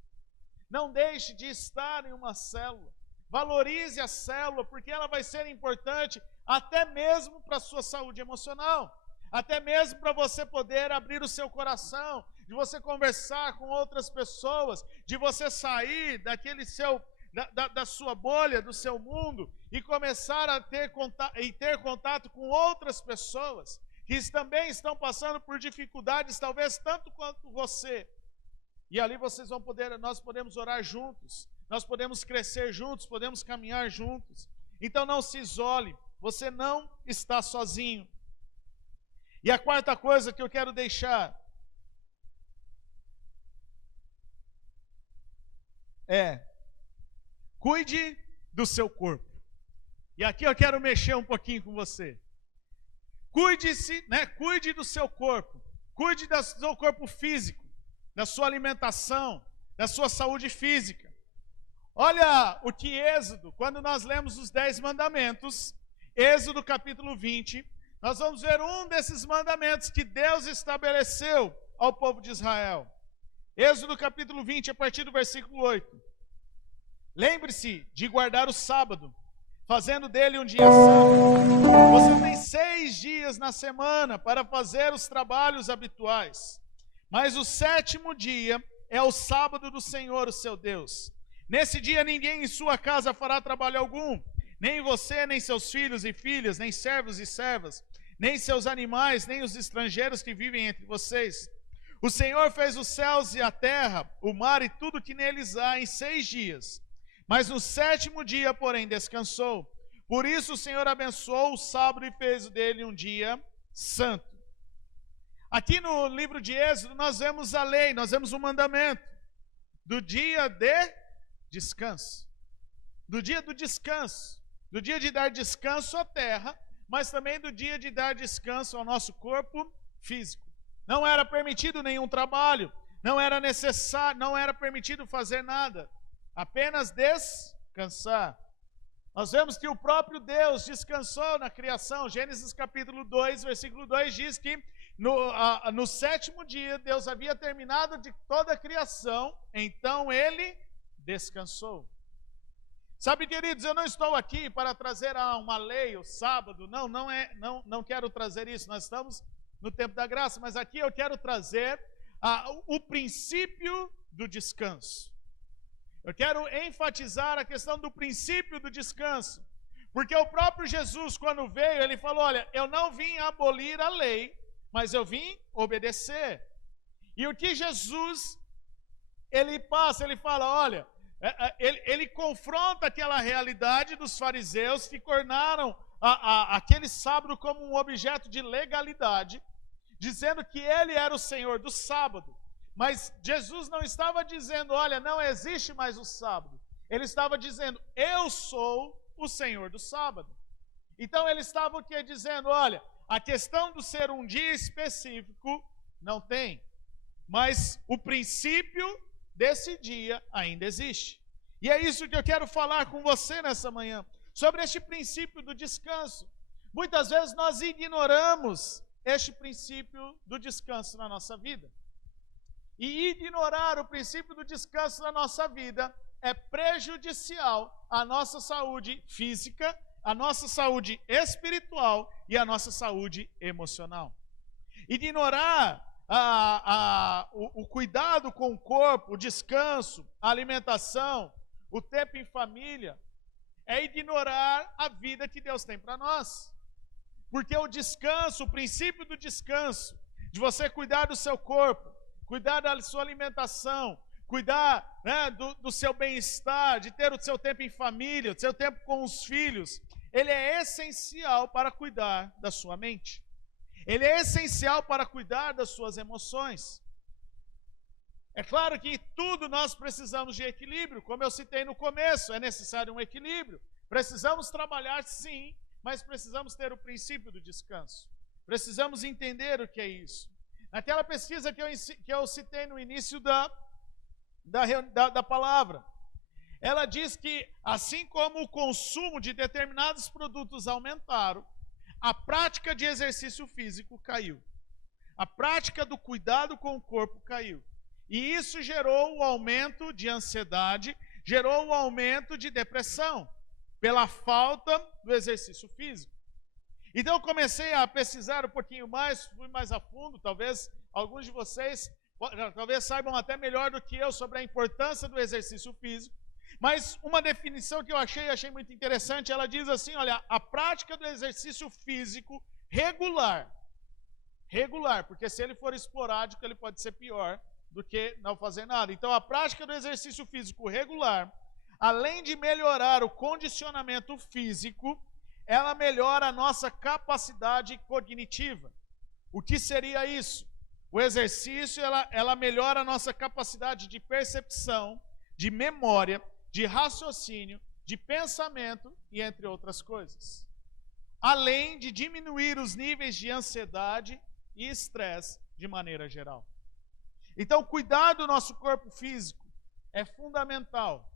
Não deixe de estar em uma célula, valorize a célula, porque ela vai ser importante até mesmo para a sua saúde emocional, até mesmo para você poder abrir o seu coração, de você conversar com outras pessoas, de você sair daquele da sua bolha, do seu mundo, e começar a ter contato com outras pessoas, que também estão passando por dificuldades, talvez tanto quanto você, e ali nós podemos orar juntos, nós podemos crescer juntos, podemos caminhar juntos. Então não se isole, você não está sozinho. E a quarta coisa que eu quero deixar é: cuide do seu corpo. E aqui eu quero mexer um pouquinho com você. Cuide do seu corpo. Cuide do seu corpo físico, da sua alimentação, da sua saúde física. Olha o que Êxodo, quando nós lemos os 10 mandamentos, Êxodo capítulo 20, nós vamos ver um desses mandamentos que Deus estabeleceu ao povo de Israel. Êxodo capítulo 20, a partir do versículo 8. Lembre-se de guardar o sábado, fazendo dele um dia santo. Você tem 6 dias na semana para fazer os trabalhos habituais, mas o 7º dia é o sábado do Senhor, o seu Deus. Nesse dia ninguém em sua casa fará trabalho algum, nem você, nem seus filhos e filhas, nem servos e servas, nem seus animais, nem os estrangeiros que vivem entre vocês. O Senhor fez os céus e a terra, o mar e tudo que neles há em 6 dias. Mas no 7º dia, porém, descansou. Por isso o Senhor abençoou o sábado e fez dele um dia santo. Aqui no livro de Êxodo nós vemos a lei, nós vemos o mandamento do dia de descanso. Do dia do descanso. Do dia de dar descanso à terra, mas também do dia de dar descanso ao nosso corpo físico. não era permitido nenhum trabalho, não era necessário, não era permitido fazer nada, apenas descansar. Nós vemos que o próprio Deus descansou na criação. Gênesis capítulo 2, versículo 2 diz que no sétimo dia Deus havia terminado de toda a criação, então ele descansou. Sabe, queridos, eu não estou aqui para trazer uma lei, o sábado, não quero trazer isso, nós estamos no tempo da graça, mas aqui eu quero trazer o princípio do descanso. Eu quero enfatizar a questão do princípio do descanso, porque o próprio Jesus, quando veio, ele falou, olha, eu não vim abolir a lei, mas eu vim obedecer. E o que Jesus, ele fala, olha, ele confronta aquela realidade dos fariseus que tornaram aquele sábado como um objeto de legalidade, dizendo que ele era o Senhor do sábado. Mas Jesus não estava dizendo, olha, não existe mais o sábado. Ele estava dizendo, eu sou o Senhor do sábado. Então ele estava o quê? Dizendo, olha, a questão do ser um dia específico não tem, mas o princípio desse dia ainda existe. E é isso que eu quero falar com você nessa manhã, sobre este princípio do descanso. Muitas vezes nós ignoramos este princípio do descanso na nossa vida. E ignorar o princípio do descanso na nossa vida é prejudicial à nossa saúde física, à nossa saúde espiritual e à nossa saúde emocional. Ignorar o cuidado com o corpo, o descanso, a alimentação, o tempo em família, é ignorar a vida que Deus tem para nós. Porque o descanso, o princípio do descanso, de você cuidar do seu corpo, cuidar da sua alimentação, cuidar, né, do seu bem-estar, de ter o seu tempo em família, o seu tempo com os filhos, ele é essencial para cuidar da sua mente. Ele é essencial para cuidar das suas emoções. É claro que tudo nós precisamos de equilíbrio, como eu citei no começo, é necessário um equilíbrio. Precisamos trabalhar sim, mas precisamos ter o princípio do descanso. Precisamos entender o que é isso. Naquela pesquisa que eu citei no início da palavra, ela diz que, assim como o consumo de determinados produtos aumentaram, a prática de exercício físico caiu. A prática do cuidado com o corpo caiu. E isso gerou o aumento de ansiedade, gerou o aumento de depressão, pela falta do exercício físico. Então eu comecei a pesquisar um pouquinho mais, fui mais a fundo, talvez alguns de vocês talvez saibam até melhor do que eu sobre a importância do exercício físico, mas uma definição que eu achei muito interessante, ela diz assim, olha, a prática do exercício físico regular, porque se ele for esporádico, ele pode ser pior do que não fazer nada. Então a prática do exercício físico regular, além de melhorar o condicionamento físico, ela melhora a nossa capacidade cognitiva. O que seria isso? O exercício, ela melhora a nossa capacidade de percepção, de memória, de raciocínio, de pensamento e entre outras coisas. Além de diminuir os níveis de ansiedade e estresse de maneira geral. Então, cuidar do nosso corpo físico é fundamental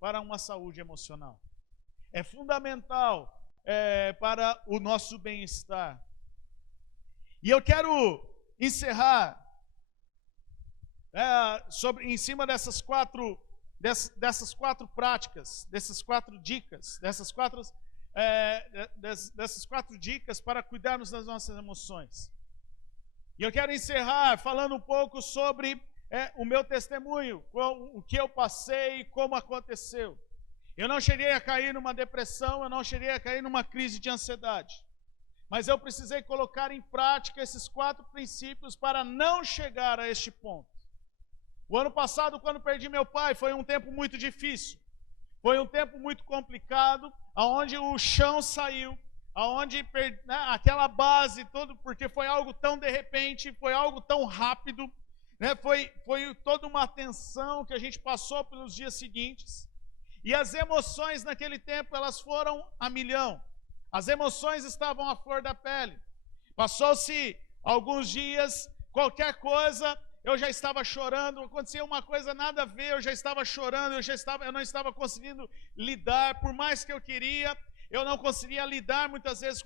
para uma saúde emocional. É fundamental para o nosso bem-estar. E eu quero encerrar em cima dessas quatro práticas, dessas quatro dicas, dessas quatro dicas para cuidarmos das nossas emoções. E eu quero encerrar falando um pouco sobre o meu testemunho, o que eu passei, como aconteceu. Eu não cheguei a cair numa depressão, eu não cheguei a cair numa crise de ansiedade. Mas eu precisei colocar em prática esses 4 princípios para não chegar a este ponto. O ano passado, quando perdi meu pai, foi um tempo muito difícil. Foi um tempo muito complicado, onde o chão saiu, onde aquela base, porque foi algo tão de repente, foi algo tão rápido, né? Foi toda uma tensão que a gente passou pelos dias seguintes. E as emoções naquele tempo, elas foram a milhão. As emoções estavam à flor da pele. Passou-se alguns dias, qualquer coisa, eu já estava chorando, acontecia uma coisa nada a ver, eu já estava chorando, eu não estava conseguindo lidar, por mais que eu queria, eu não conseguia lidar muitas vezes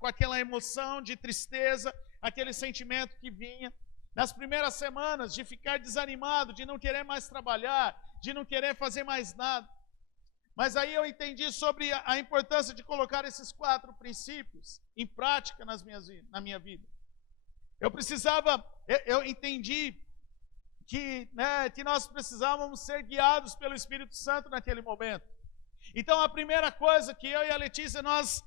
com aquela emoção de tristeza, aquele sentimento que vinha. Nas primeiras semanas, de ficar desanimado, de não querer mais trabalhar, de não querer fazer mais nada. Mas aí eu entendi sobre a importância de colocar esses 4 princípios em prática na minha vida. Eu entendi que nós precisávamos ser guiados pelo Espírito Santo naquele momento. Então a primeira coisa que eu e a Letícia nós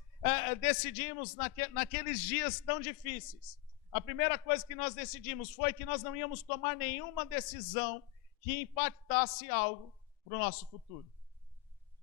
decidimos naqueles dias tão difíceis, a primeira coisa que nós decidimos foi que nós não íamos tomar nenhuma decisão que impactasse algo para o nosso futuro.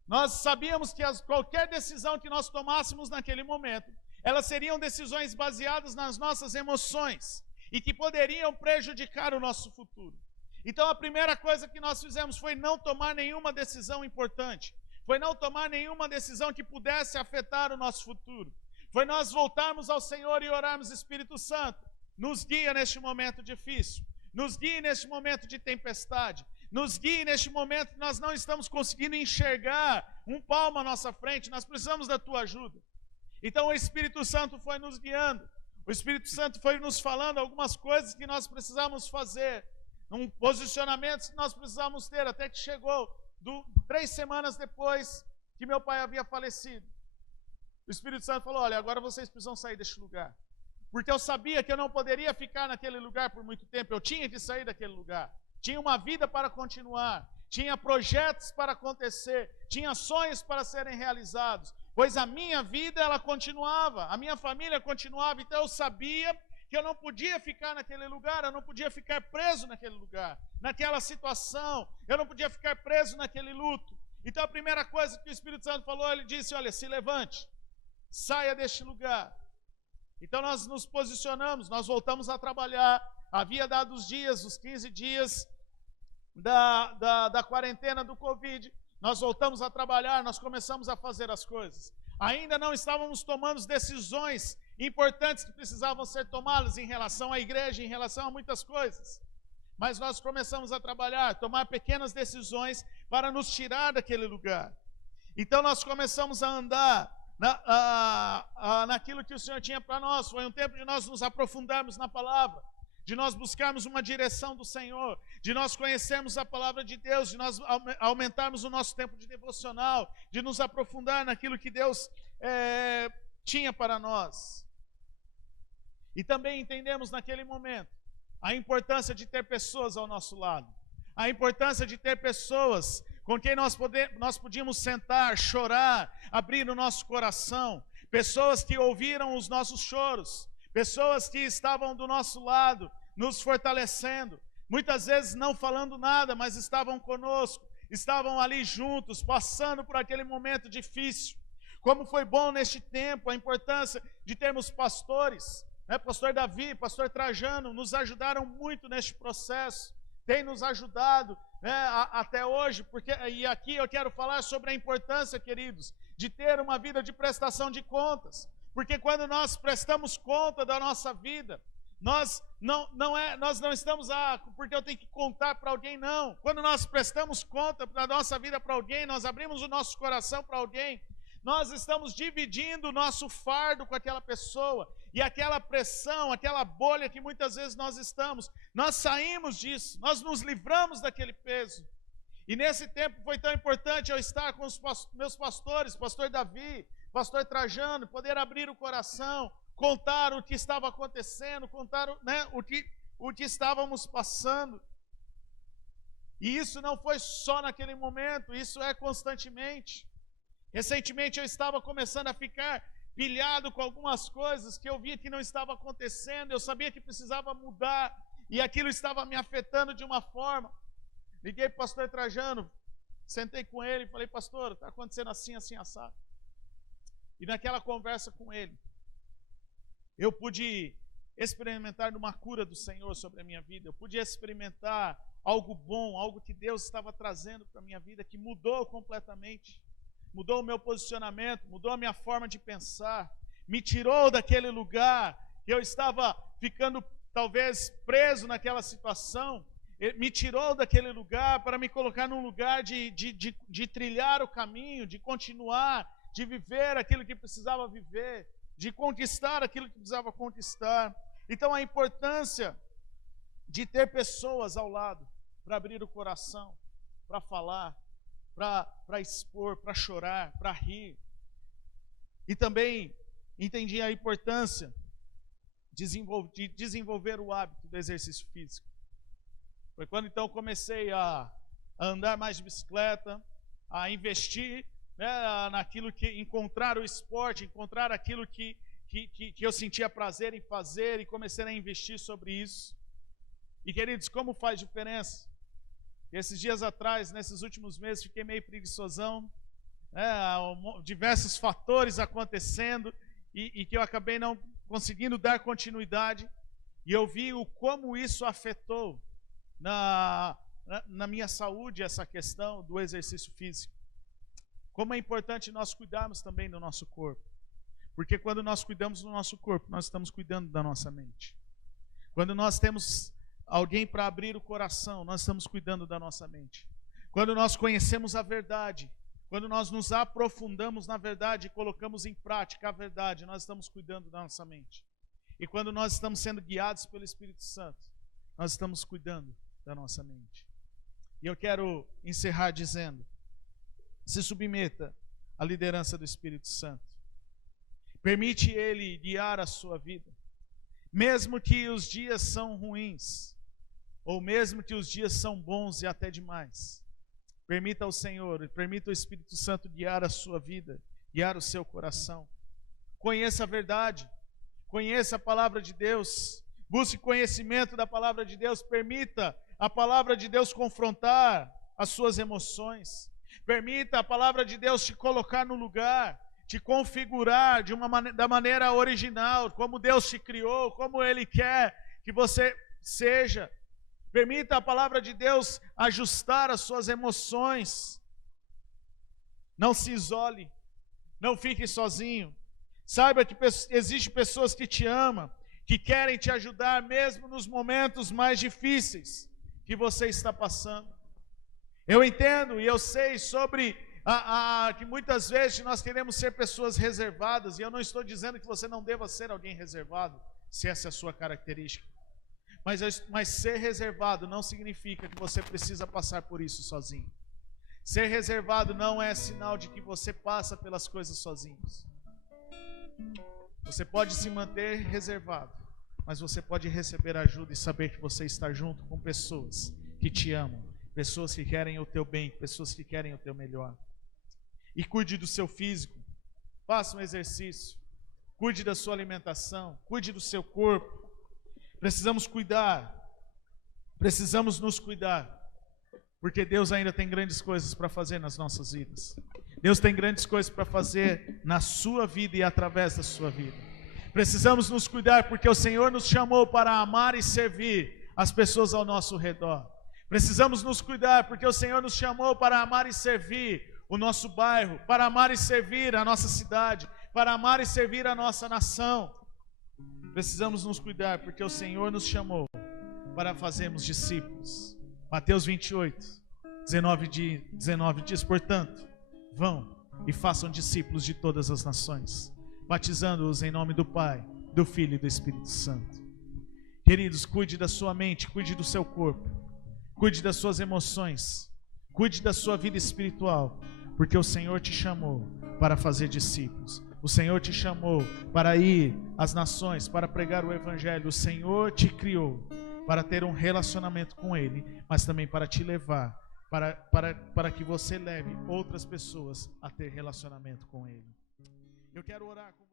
Nós sabíamos que qualquer decisão que nós tomássemos naquele momento, elas seriam decisões baseadas nas nossas emoções e que poderiam prejudicar o nosso futuro. Então a primeira coisa que nós fizemos foi não tomar nenhuma decisão importante, foi não tomar nenhuma decisão que pudesse afetar o nosso futuro, foi nós voltarmos ao Senhor e orarmos: Espírito Santo, nos guia neste momento difícil, nos guie neste momento de tempestade, nos guie neste momento que nós não estamos conseguindo enxergar um palmo à nossa frente, nós precisamos da tua ajuda. Então o Espírito Santo foi nos guiando, o Espírito Santo foi nos falando algumas coisas que nós precisamos fazer, posicionamentos que nós precisamos ter, até que chegou 3 semanas depois que meu pai havia falecido. O Espírito Santo falou: olha, agora vocês precisam sair deste lugar, porque eu sabia que eu não poderia ficar naquele lugar por muito tempo, eu tinha que sair daquele lugar. Tinha uma vida para continuar, tinha projetos para acontecer, tinha sonhos para serem realizados, pois a minha vida ela continuava, a minha família continuava, então eu sabia que eu não podia ficar naquele lugar, eu não podia ficar preso naquele lugar, naquela situação, eu não podia ficar preso naquele luto. Então a primeira coisa que o Espírito Santo falou, ele disse: olha, se levante, saia deste lugar. Então nós nos posicionamos, nós voltamos a trabalhar. Havia dado os 15 dias da quarentena do Covid, nós voltamos a trabalhar, nós começamos a fazer as coisas. Ainda não estávamos tomando decisões importantes que precisavam ser tomadas em relação à igreja, em relação a muitas coisas. Mas nós começamos a trabalhar, tomar pequenas decisões para nos tirar daquele lugar. Então nós começamos a andar naquilo que o Senhor tinha para nós. Foi um tempo de nós nos aprofundarmos na palavra, de nós buscarmos uma direção do Senhor, de nós conhecermos a palavra de Deus, de nós aumentarmos o nosso tempo de devocional, de nos aprofundar naquilo que Deus tinha para nós. E também entendemos naquele momento a importância de ter pessoas ao nosso lado, a importância de ter pessoas com quem nós podíamos sentar, chorar, abrir o nosso coração, pessoas que ouviram os nossos choros, pessoas que estavam do nosso lado, nos fortalecendo, muitas vezes não falando nada, mas estavam conosco, estavam ali juntos, passando por aquele momento difícil. Como foi bom neste tempo, a importância de termos pastores, Pastor Davi, Pastor Trajano, nos ajudaram muito neste processo, tem nos ajudado até hoje, e aqui eu quero falar sobre a importância, queridos, de ter uma vida de prestação de contas, porque quando nós prestamos conta da nossa vida, nós não estamos, porque eu tenho que contar para alguém, não. Quando nós prestamos conta da nossa vida para alguém, nós abrimos o nosso coração para alguém, nós estamos dividindo o nosso fardo com aquela pessoa, e aquela pressão, aquela bolha que muitas vezes nós estamos, nós saímos disso, nós nos livramos daquele peso. E nesse tempo foi tão importante eu estar com os meus pastores, Pastor Davi, Pastor Trajano, poder abrir o coração, contar o que estava acontecendo, contar o que estávamos passando. E isso não foi só naquele momento, isso é constantemente. Recentemente eu estava começando a ficar pilhado com algumas coisas que eu via que não estava acontecendo, eu sabia que precisava mudar, e aquilo estava me afetando de uma forma. Liguei para o pastor Trajano, sentei com ele e falei: pastor, está acontecendo assim, assim, assado. E naquela conversa com ele, eu pude experimentar uma cura do Senhor sobre a minha vida, eu pude experimentar algo bom, algo que Deus estava trazendo para a minha vida, que mudou completamente. Mudou o meu posicionamento, mudou a minha forma de pensar, me tirou daquele lugar que eu estava ficando talvez preso naquela situação, me tirou daquele lugar para me colocar num lugar de trilhar o caminho, de continuar, de viver aquilo que precisava viver, de conquistar aquilo que precisava conquistar. Então a importância de ter pessoas ao lado para abrir o coração, para falar, para expor, para chorar, para rir. E também entendi a importância de desenvolver o hábito do exercício físico. Foi quando então comecei a andar mais de bicicleta, a investir, né, naquilo que, encontrar o esporte, encontrar aquilo que eu sentia prazer em fazer, e comecei a investir sobre isso. E queridos, como faz diferença? Esses dias atrás, nesses últimos meses, fiquei meio preguiçosão, diversos fatores acontecendo, e que eu acabei não conseguindo dar continuidade, e eu vi o como isso afetou na minha saúde, essa questão do exercício físico. Como é importante nós cuidarmos também do nosso corpo, porque quando nós cuidamos do nosso corpo, nós estamos cuidando da nossa mente. Quando nós temos alguém para abrir o coração, nós estamos cuidando da nossa mente. Quando nós conhecemos a verdade, quando nós nos aprofundamos na verdade e colocamos em prática a verdade, nós estamos cuidando da nossa mente. E quando nós estamos sendo guiados pelo Espírito Santo, nós estamos cuidando da nossa mente. E eu quero encerrar dizendo: se submeta à liderança do Espírito Santo. Permite Ele guiar a sua vida. Mesmo que os dias são ruins, ou mesmo que os dias são bons e até demais, permita ao Senhor, permita o Espírito Santo guiar a sua vida, guiar o seu coração. Conheça a verdade, conheça a palavra de Deus, busque conhecimento da palavra de Deus, permita a palavra de Deus confrontar as suas emoções, permita a palavra de Deus te colocar no lugar, te configurar da maneira original, como Deus te criou, como Ele quer que você seja. Permita a palavra de Deus ajustar as suas emoções. Não se isole, não fique sozinho. Saiba que existem pessoas que te amam, que querem te ajudar mesmo nos momentos mais difíceis que você está passando. Eu entendo e eu sei sobre que muitas vezes nós queremos ser pessoas reservadas, e eu não estou dizendo que você não deva ser alguém reservado, se essa é a sua característica. Mas ser reservado não significa que você precisa passar por isso sozinho. Ser reservado não é sinal de que você passa pelas coisas sozinhos. Você pode se manter reservado, mas você pode receber ajuda e saber que você está junto com pessoas que te amam, pessoas que querem o teu bem, pessoas que querem o teu melhor. E cuide do seu físico, faça um exercício, cuide da sua alimentação, cuide do seu corpo. Precisamos nos cuidar, porque Deus ainda tem grandes coisas para fazer nas nossas vidas. Deus tem grandes coisas para fazer na sua vida e através da sua vida. Precisamos nos cuidar, porque o Senhor nos chamou para amar e servir as pessoas ao nosso redor. Precisamos nos cuidar, porque o Senhor nos chamou para amar e servir o nosso bairro, para amar e servir a nossa cidade, para amar e servir a nossa nação. Precisamos nos cuidar, porque o Senhor nos chamou para fazermos discípulos. Mateus 28, 19 diz: portanto, vão e façam discípulos de todas as nações, batizando-os em nome do Pai, do Filho e do Espírito Santo. Queridos, cuide da sua mente, cuide do seu corpo, cuide das suas emoções, cuide da sua vida espiritual, porque o Senhor te chamou para fazer discípulos. O Senhor te chamou para ir às nações, para pregar o Evangelho. O Senhor te criou para ter um relacionamento com Ele, mas também para te levar, para que você leve outras pessoas a ter relacionamento com Ele. Eu quero orar com